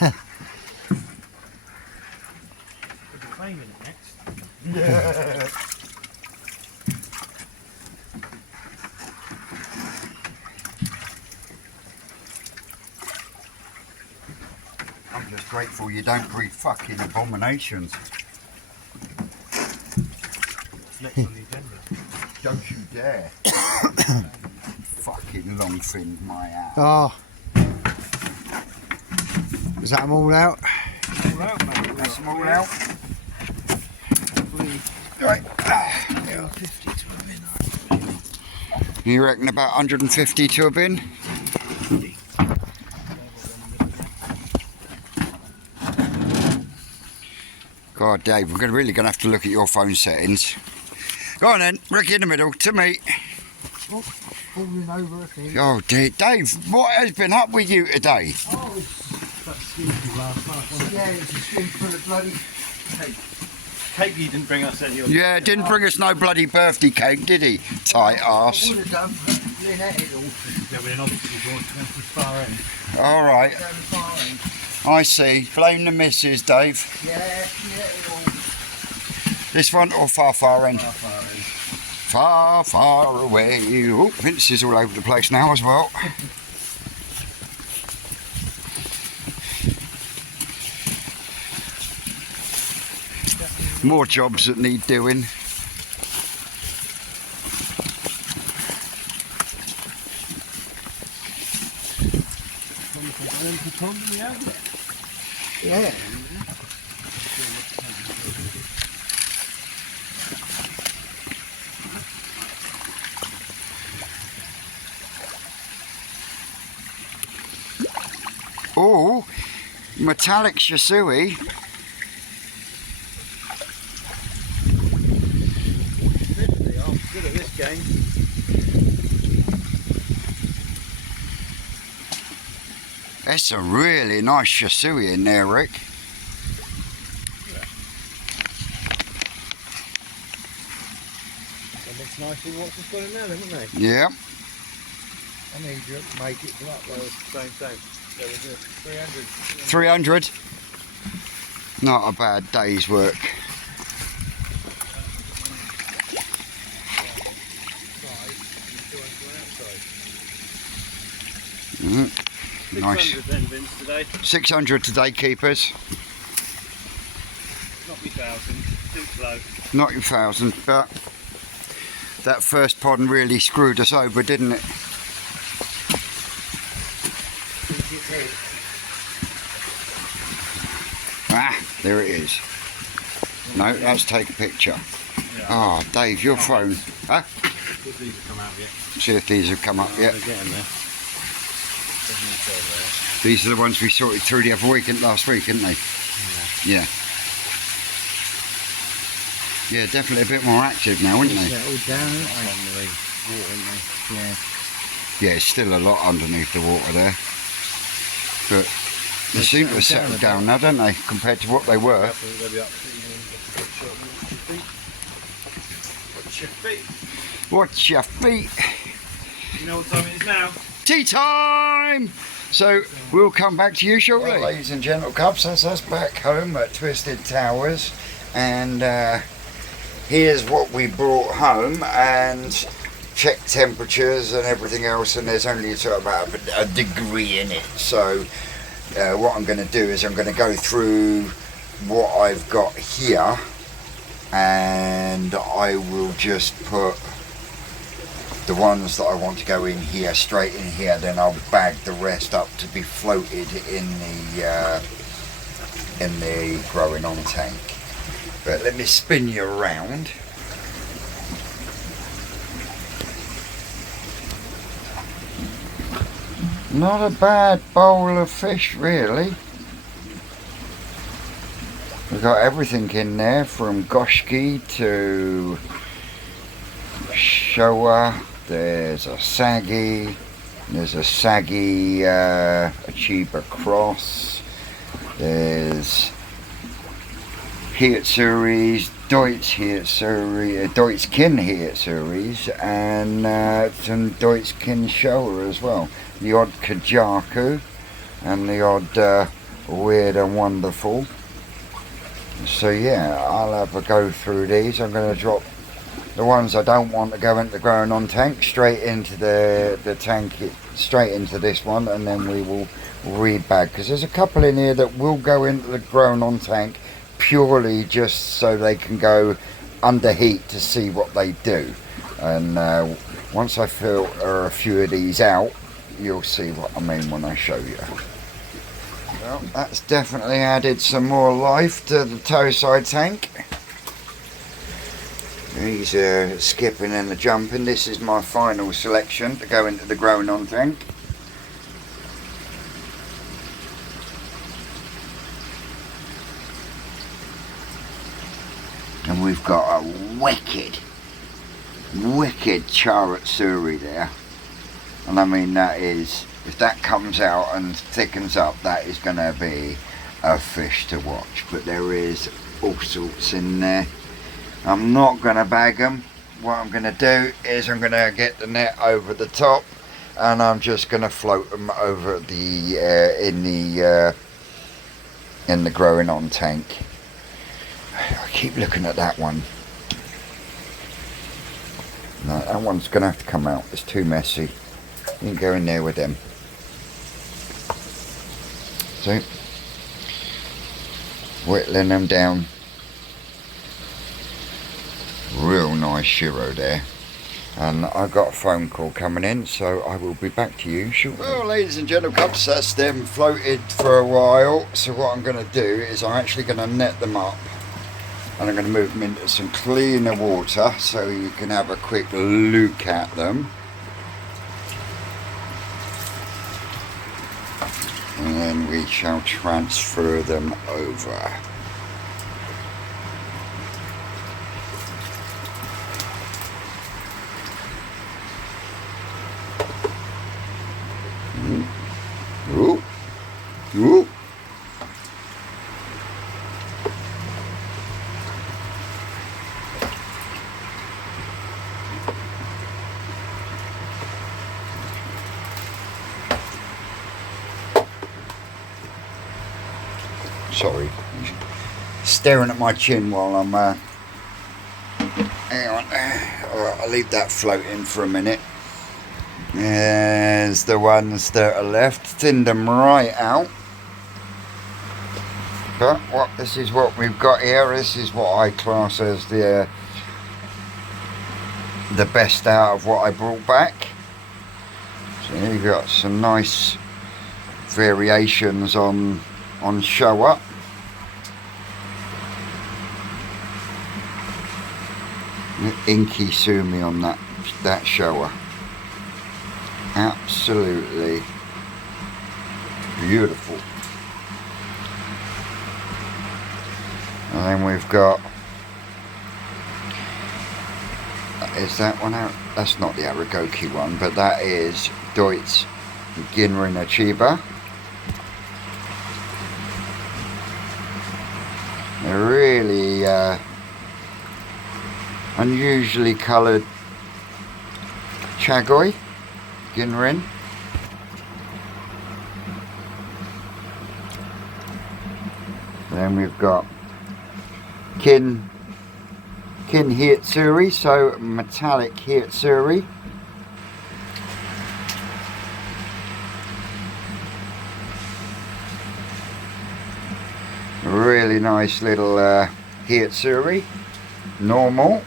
We'll be claiming it next. Yeah. I'm just grateful you don't breed fucking abominations. It's next on the agenda. Don't you dare. Fucking long fin my ass. Oh. Is that them all out? All out, mate. That's them all out. Right. 50 to a minute. You reckon about 150 to a bin? God, Dave, we're really going to have to look at your phone settings. Go on then, Ricky in the middle, to me. Oh, falling over, I think. Oh dear, Dave, what has been up with you today? Oh, it's, That skinky last night, wasn't yeah, it's a skin full of bloody... it? Cake you didn't bring us any of. Yeah, didn't bring us no bloody birthday cake, did he? Tight I ass. would have done, but Lynn ate it all. Yeah, we're obviously going to the far end. All right, Down the far end. I see. Blame the missus, Dave. Yeah, she ate it all. This one or far end? Far end. Far, far away. Oh, Vince is all over the place now as well. More jobs that need doing. Yeah. Oh, metallic Shisui. I'm good at this game. That's a really nice Shisui in there, Rick. It looks nice in what's just got in there, haven't they? Yeah. I need you to make it black though. Same. So we'll do 300. 300. Not a bad day's work. Nice. 600 then, Vince, today. 600 today, keepers. Not me 1,000. Too slow. Not your 1,000, but that first pond really screwed us over, didn't it? Ah, there it is. No, let's take a picture. Yeah. Ah, Dave, your phone. Huh? Good these have come out yet. See if these have come up yet. They're getting there. Doesn't show there. These are the ones we sorted through the other week, last week, didn't they? Yeah. Yeah, definitely a bit more active now, aren't they? Settled down, aren't they? On the water, aren't they? Yeah. Yeah, it's still a lot underneath the water there. But they seem to have settled down now, don't they, compared to what they were. I think they'll be up to you. What's your feet? Watch your feet. You know what time it is now? Tea time! So we'll come back to you shortly. Well, ladies and gentle cubs, that's us back home at Twisted Towers, and here's what we brought home, and checked temperatures and everything else, and there's only sort of about a degree in it. So what I'm going to do is I'm going to go through what I've got here, and I will just put the ones that I want to go in here, straight in here, then I'll bag the rest up to be floated in the growing on tank. But let me spin you around. Not a bad bowl of fish, really. We've got everything in there, from goshki to showa. There's a saggy. There's a saggy Achiba cross. There's Hietsuris, Deutschkin Hietsuris, and some Deutschkin showa as well. The odd Kajaku and the odd Weird and Wonderful. So yeah, I'll have a go through these. I'm going to drop the ones I don't want to go into the growing on tank straight into the tank, straight into this one, and then we will rebag, because there's a couple in here that will go into the growing on tank purely just so they can go under heat to see what they do. And once I filter a few of these out, you'll see what I mean when I show you. Well, that's definitely added some more life to the Tosai tank. He's skipping and the jumping. This is my final selection to go into the growing on tank. And we've got a wicked Charatsuri there. And I mean, that is, if that comes out and thickens up, that is going to be a fish to watch. But there is all sorts in there. I'm not going to bag them. What I'm going to do is I'm going to get the net over the top, and I'm just going to float them over the in the growing on tank. I keep looking at that one. No, that one's going to have to come out. It's too messy. You can go in there with them. So, whittling them down. Real nice shiro there. And I've got a phone call coming in, so I will be back to you shortly. Well, ladies and gentlemen, that's them floated for a while. So what I'm going to do is I'm actually going to net them up, and I'm going to move them into some cleaner water so you can have a quick look at them. And then we shall transfer them over. Ooh. Ooh. Sorry, staring at my chin while I'm hang on. Alright, I'll leave that floating for a minute. There's the ones that are left. Thinned them right out. But this is what we've got here. This is what I class as the best out of what I brought back. So you've got some nice variations on Showa. Inky Sumi on that Showa. Absolutely beautiful. And then we've got, is that one out? That's not the Aragoki one, but that is Deutsch Ginrin Achiba. A really unusually coloured Chagoi Ginrin. Then we've got Kin Hietsuri, so metallic Hietsuri. Really nice little Hietsuri, normal.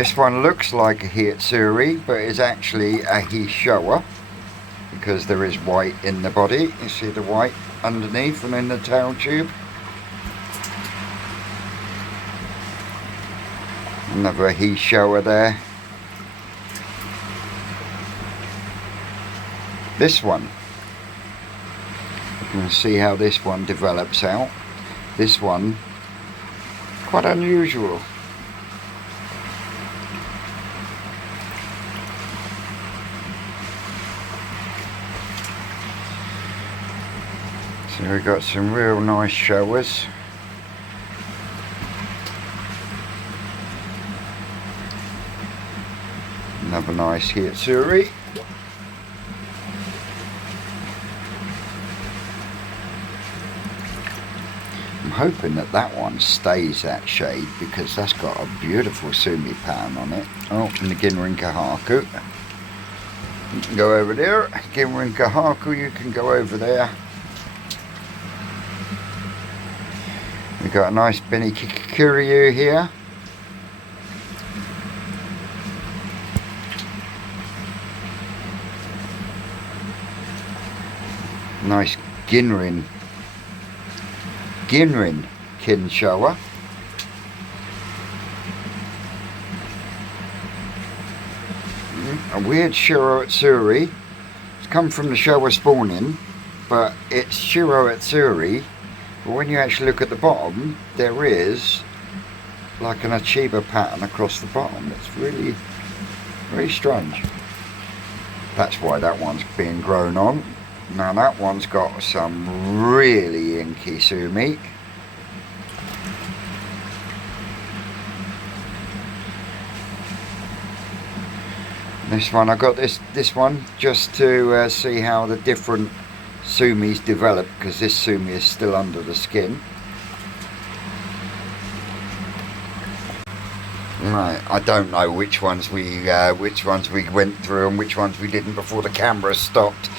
This one looks like a Hitsuri, but is actually a Hishowa, because there is white in the body. You see the white underneath and in the tail tube. Another Hishowa there. This one, you can see how this one develops out. This one, quite unusual. So we've got some real nice showers. Another nice Hitsuri. I'm hoping that that one stays that shade, because that's got a beautiful sumi pattern on it. Oh, and the Ginrin Kahaku. You can go over there. Ginrin Kahaku, you can go over there. We've got a nice Beni Kiryu here. Nice Ginrin Kinshowa. A weird Shiro Atsuri. It's come from the Showa spawning, but it's Shiro Atsuri. But when you actually look at the bottom, there is like an Achiba pattern across the bottom. It's really, very strange. That's why that one's being grown on. Now that one's got some really inky sumi. This one, I got this one just to see how the different sumis develop, because this sumi is still under the skin. Right, I don't know which ones we went through and which ones we didn't before the camera stopped.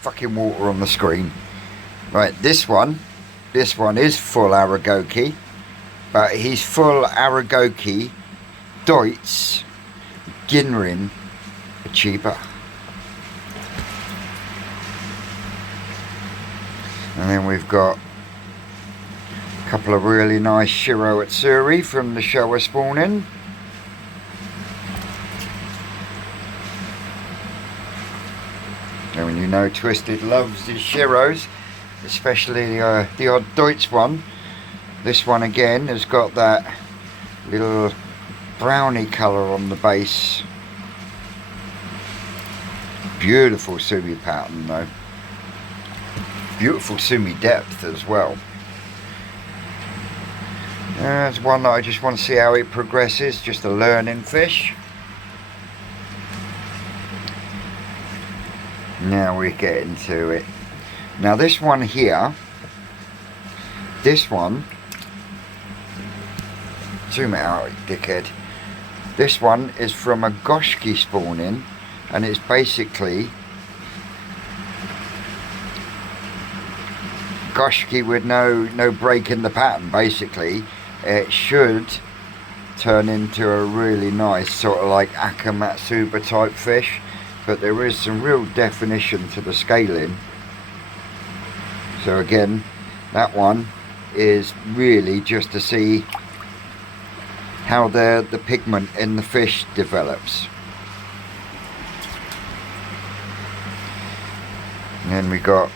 Fucking water on the screen. Right, this one is full Aragoki, but he's full Aragoki Deutz Ginrin Achiba. And then we've got a couple of really nice Shiro Atsuri from the Showa spawning. And you know Twisted loves his Shiros, especially the odd Deutsch one. This one again has got that little brownie colour on the base. Beautiful sumi pattern though. Beautiful sumi depth as well. There's one that I just want to see how it progresses, just a learning fish. Now we're getting to it. Now this one here, this one, zoom it out, dickhead. This one is from a Goshki spawning, and it's basically Goshki with no break in the pattern. Basically it should turn into a really nice sort of like Akamatsuba type fish, but there is some real definition to the scaling. So again, that one is really just to see how the pigment in the fish develops. And then we got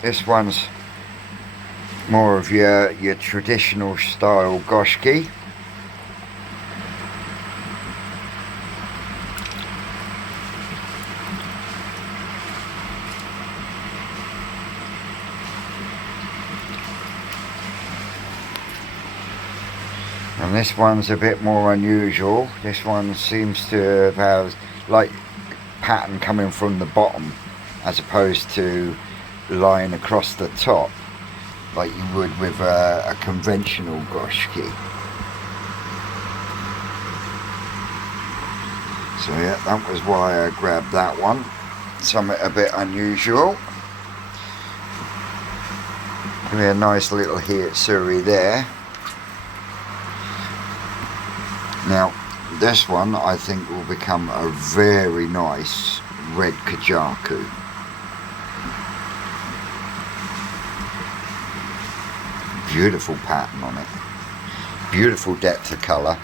this one's more of your traditional style Goshki. And this one's a bit more unusual. This one seems to have like pattern coming from the bottom as opposed to lying across the top like you would with a conventional Goshki. So yeah, that was why I grabbed that one. Something a bit unusual. Give me a nice little Hitsuri there. Now, this one I think will become a very nice red kajaku. Beautiful pattern on it. Beautiful depth of colour.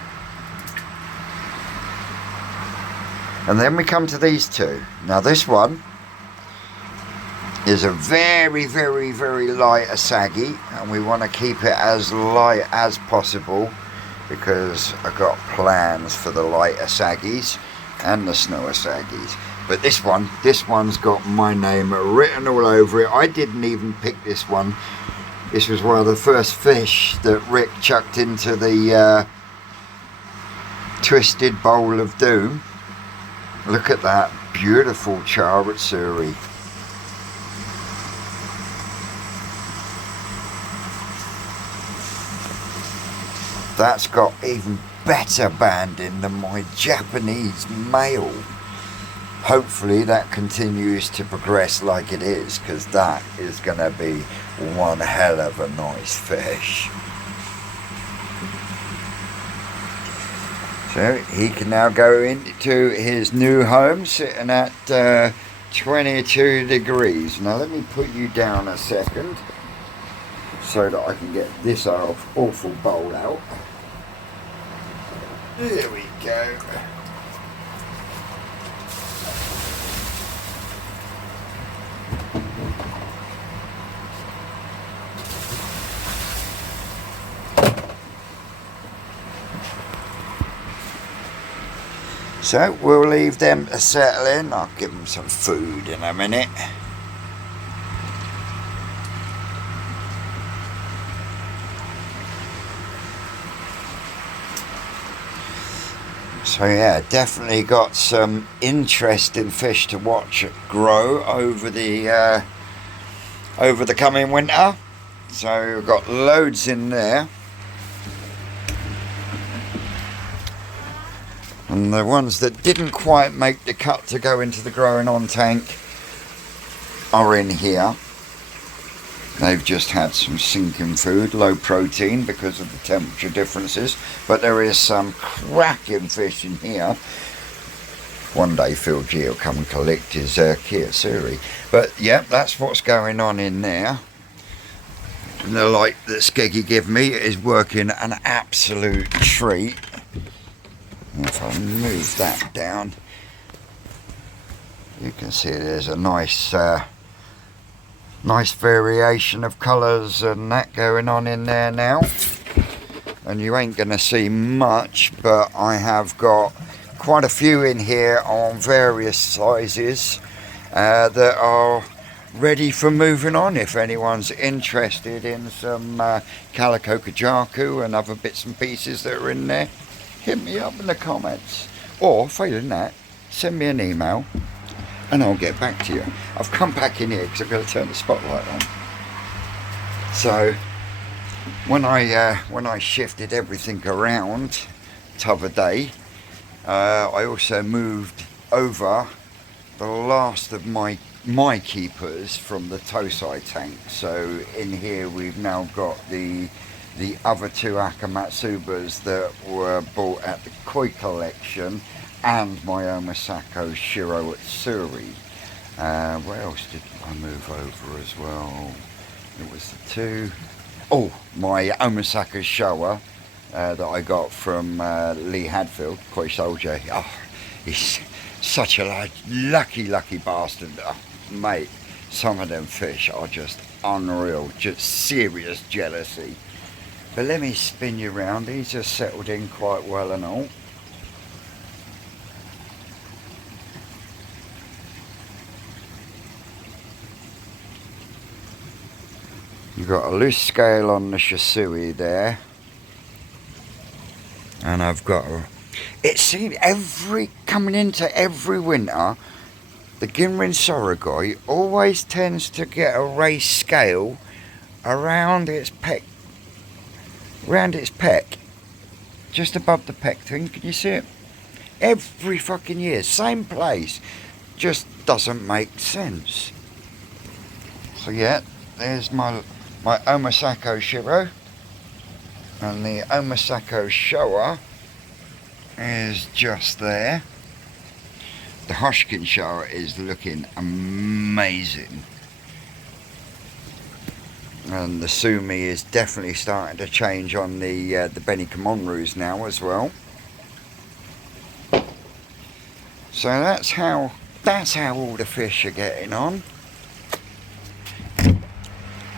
And then we come to these two. Now this one is a very, very, very light Asagi, and we want to keep it as light as possible because I've got plans for the light Asagis and the snow Asagis. But this one's got my name written all over it. I didn't even pick this one. This was one of the first fish that Rick chucked into the Twisted Bowl of Doom. Look at that beautiful Charatsuri. That's got even better banding than my Japanese male. Hopefully that continues to progress like it is, because that is going to be one hell of a nice fish. So he can now go into his new home sitting at 22 degrees. Now let me put you down a second so that I can get this awful bowl out. There we go. So we'll leave them to settle in. I'll give them some food in a minute. So yeah, definitely got some interesting fish to watch grow over the coming winter. So we've got loads in there. And the ones that didn't quite make the cut to go into the growing on tank are in here. They've just had some sinking food, low protein because of the temperature differences, but there is some cracking fish in here. One day Phil G will come and collect his Kiyosuri. But yeah, that's what's going on in there. And the light that Skeggy gave me is working an absolute treat. If I move that down, you can see there's a nice nice variation of colours and that going on in there now. And you ain't going to see much, but I have got quite a few in here on various sizes that are ready for moving on. If anyone's interested in some Calico Kajaku and other bits and pieces that are in there, hit me up in the comments, or failing that, send me an email and I'll get back to you. I've come back in here because I've got to turn the spotlight on. So when I shifted everything around t'other day, I also moved over the last of my keepers from the Tosai tank. So in here we've now got the other two Akamatsubas that were bought at the Koi collection and my Omasako Shiro Atsuri. Where else did I move over as well? It was the two. Oh, my Omasako Showa that I got from Lee Hadfield, Koi Soldier. Oh, he's such a lucky bastard. Oh, mate, some of them fish are just unreal, just serious jealousy. But let me spin you round. He's just settled in quite well and all. You've got a loose scale on the Shisui there. And I've got it seems coming into every winter, the Ginrin Sorogoi always tends to get a raised scale around its peck. Just above the peck thing. Can you see it? Every fucking year, same place. Just doesn't make sense. So yeah, there's my Omasako Shiro and the Omasako Showa is just there. The Hoshkin shower is looking amazing. And the Sumi is definitely starting to change on the Benny Comonroos now as well. So that's how all the fish are getting on.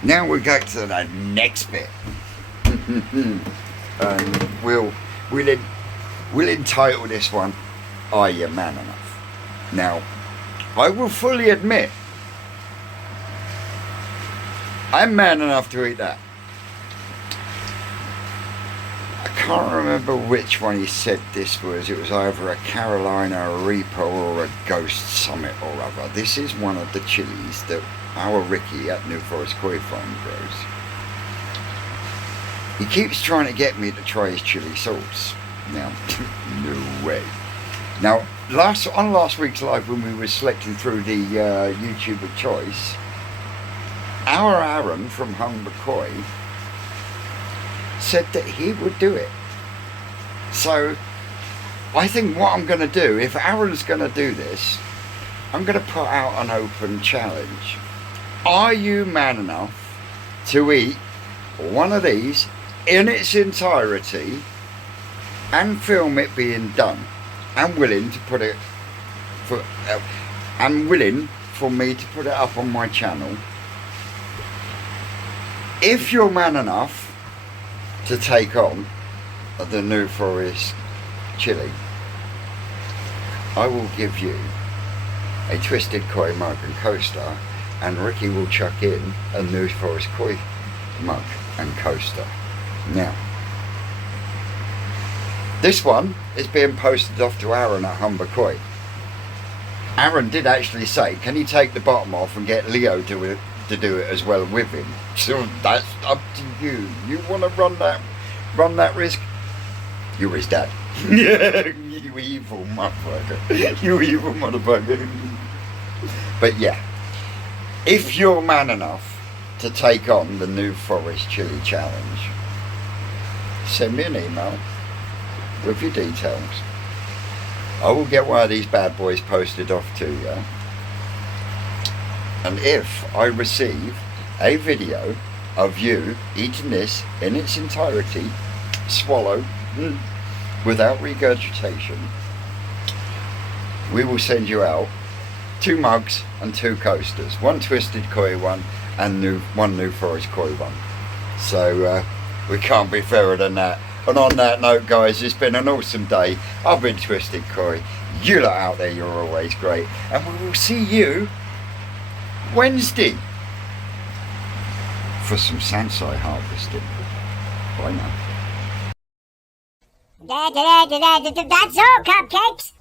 Now we go to the next bit. And we'll entitle this one, Are You Man Enough? Now, I will fully admit, I'm man enough to eat that. I can't remember which one he said this was. It was either a Carolina Reaper or a Ghost Summit or other. This is one of the chilies that our Ricky at New Forest Koi Farm grows. He keeps trying to get me to try his chili sauce. Now, no way. Now, on last week's live when we were selecting through the YouTube of choice, our Aaron from Humber Koi said that he would do it. So, I think what I'm going to do, if Aaron's going to do this, I'm going to put out an open challenge. Are you man enough to eat one of these in its entirety and film it being done? I'm willing to put it I'm willing for me to put it up on my channel. If you're man enough to take on the New Forest chili, I will give you a Twisted Koi mug and coaster, and Ricky will chuck in a New Forest Koi mug and coaster. Now, this one is being posted off to Aaron at Humber Koi. Aaron did actually say, can he take the bottom off and get Leo to do it as well with him? So that's up to you. You want to run that risk? You're his dad. You evil motherfucker. You evil motherfucker. But yeah, if you're man enough to take on the New Forest Chili Challenge, send me an email with your details. I will get one of these bad boys posted off to you. And if I receive a video of you eating this in its entirety, swallow, without regurgitation, we will send you out 2 mugs and 2 coasters. 1 Twisted Koi one and 1 New Forest Koi one. So we can't be fairer than that. And on that note, guys, it's been an awesome day. I've been Twisted Koi. You lot out there, you're always great. And we will see you Wednesday for some Sansai harvesting. Bye now. That's all, cupcakes.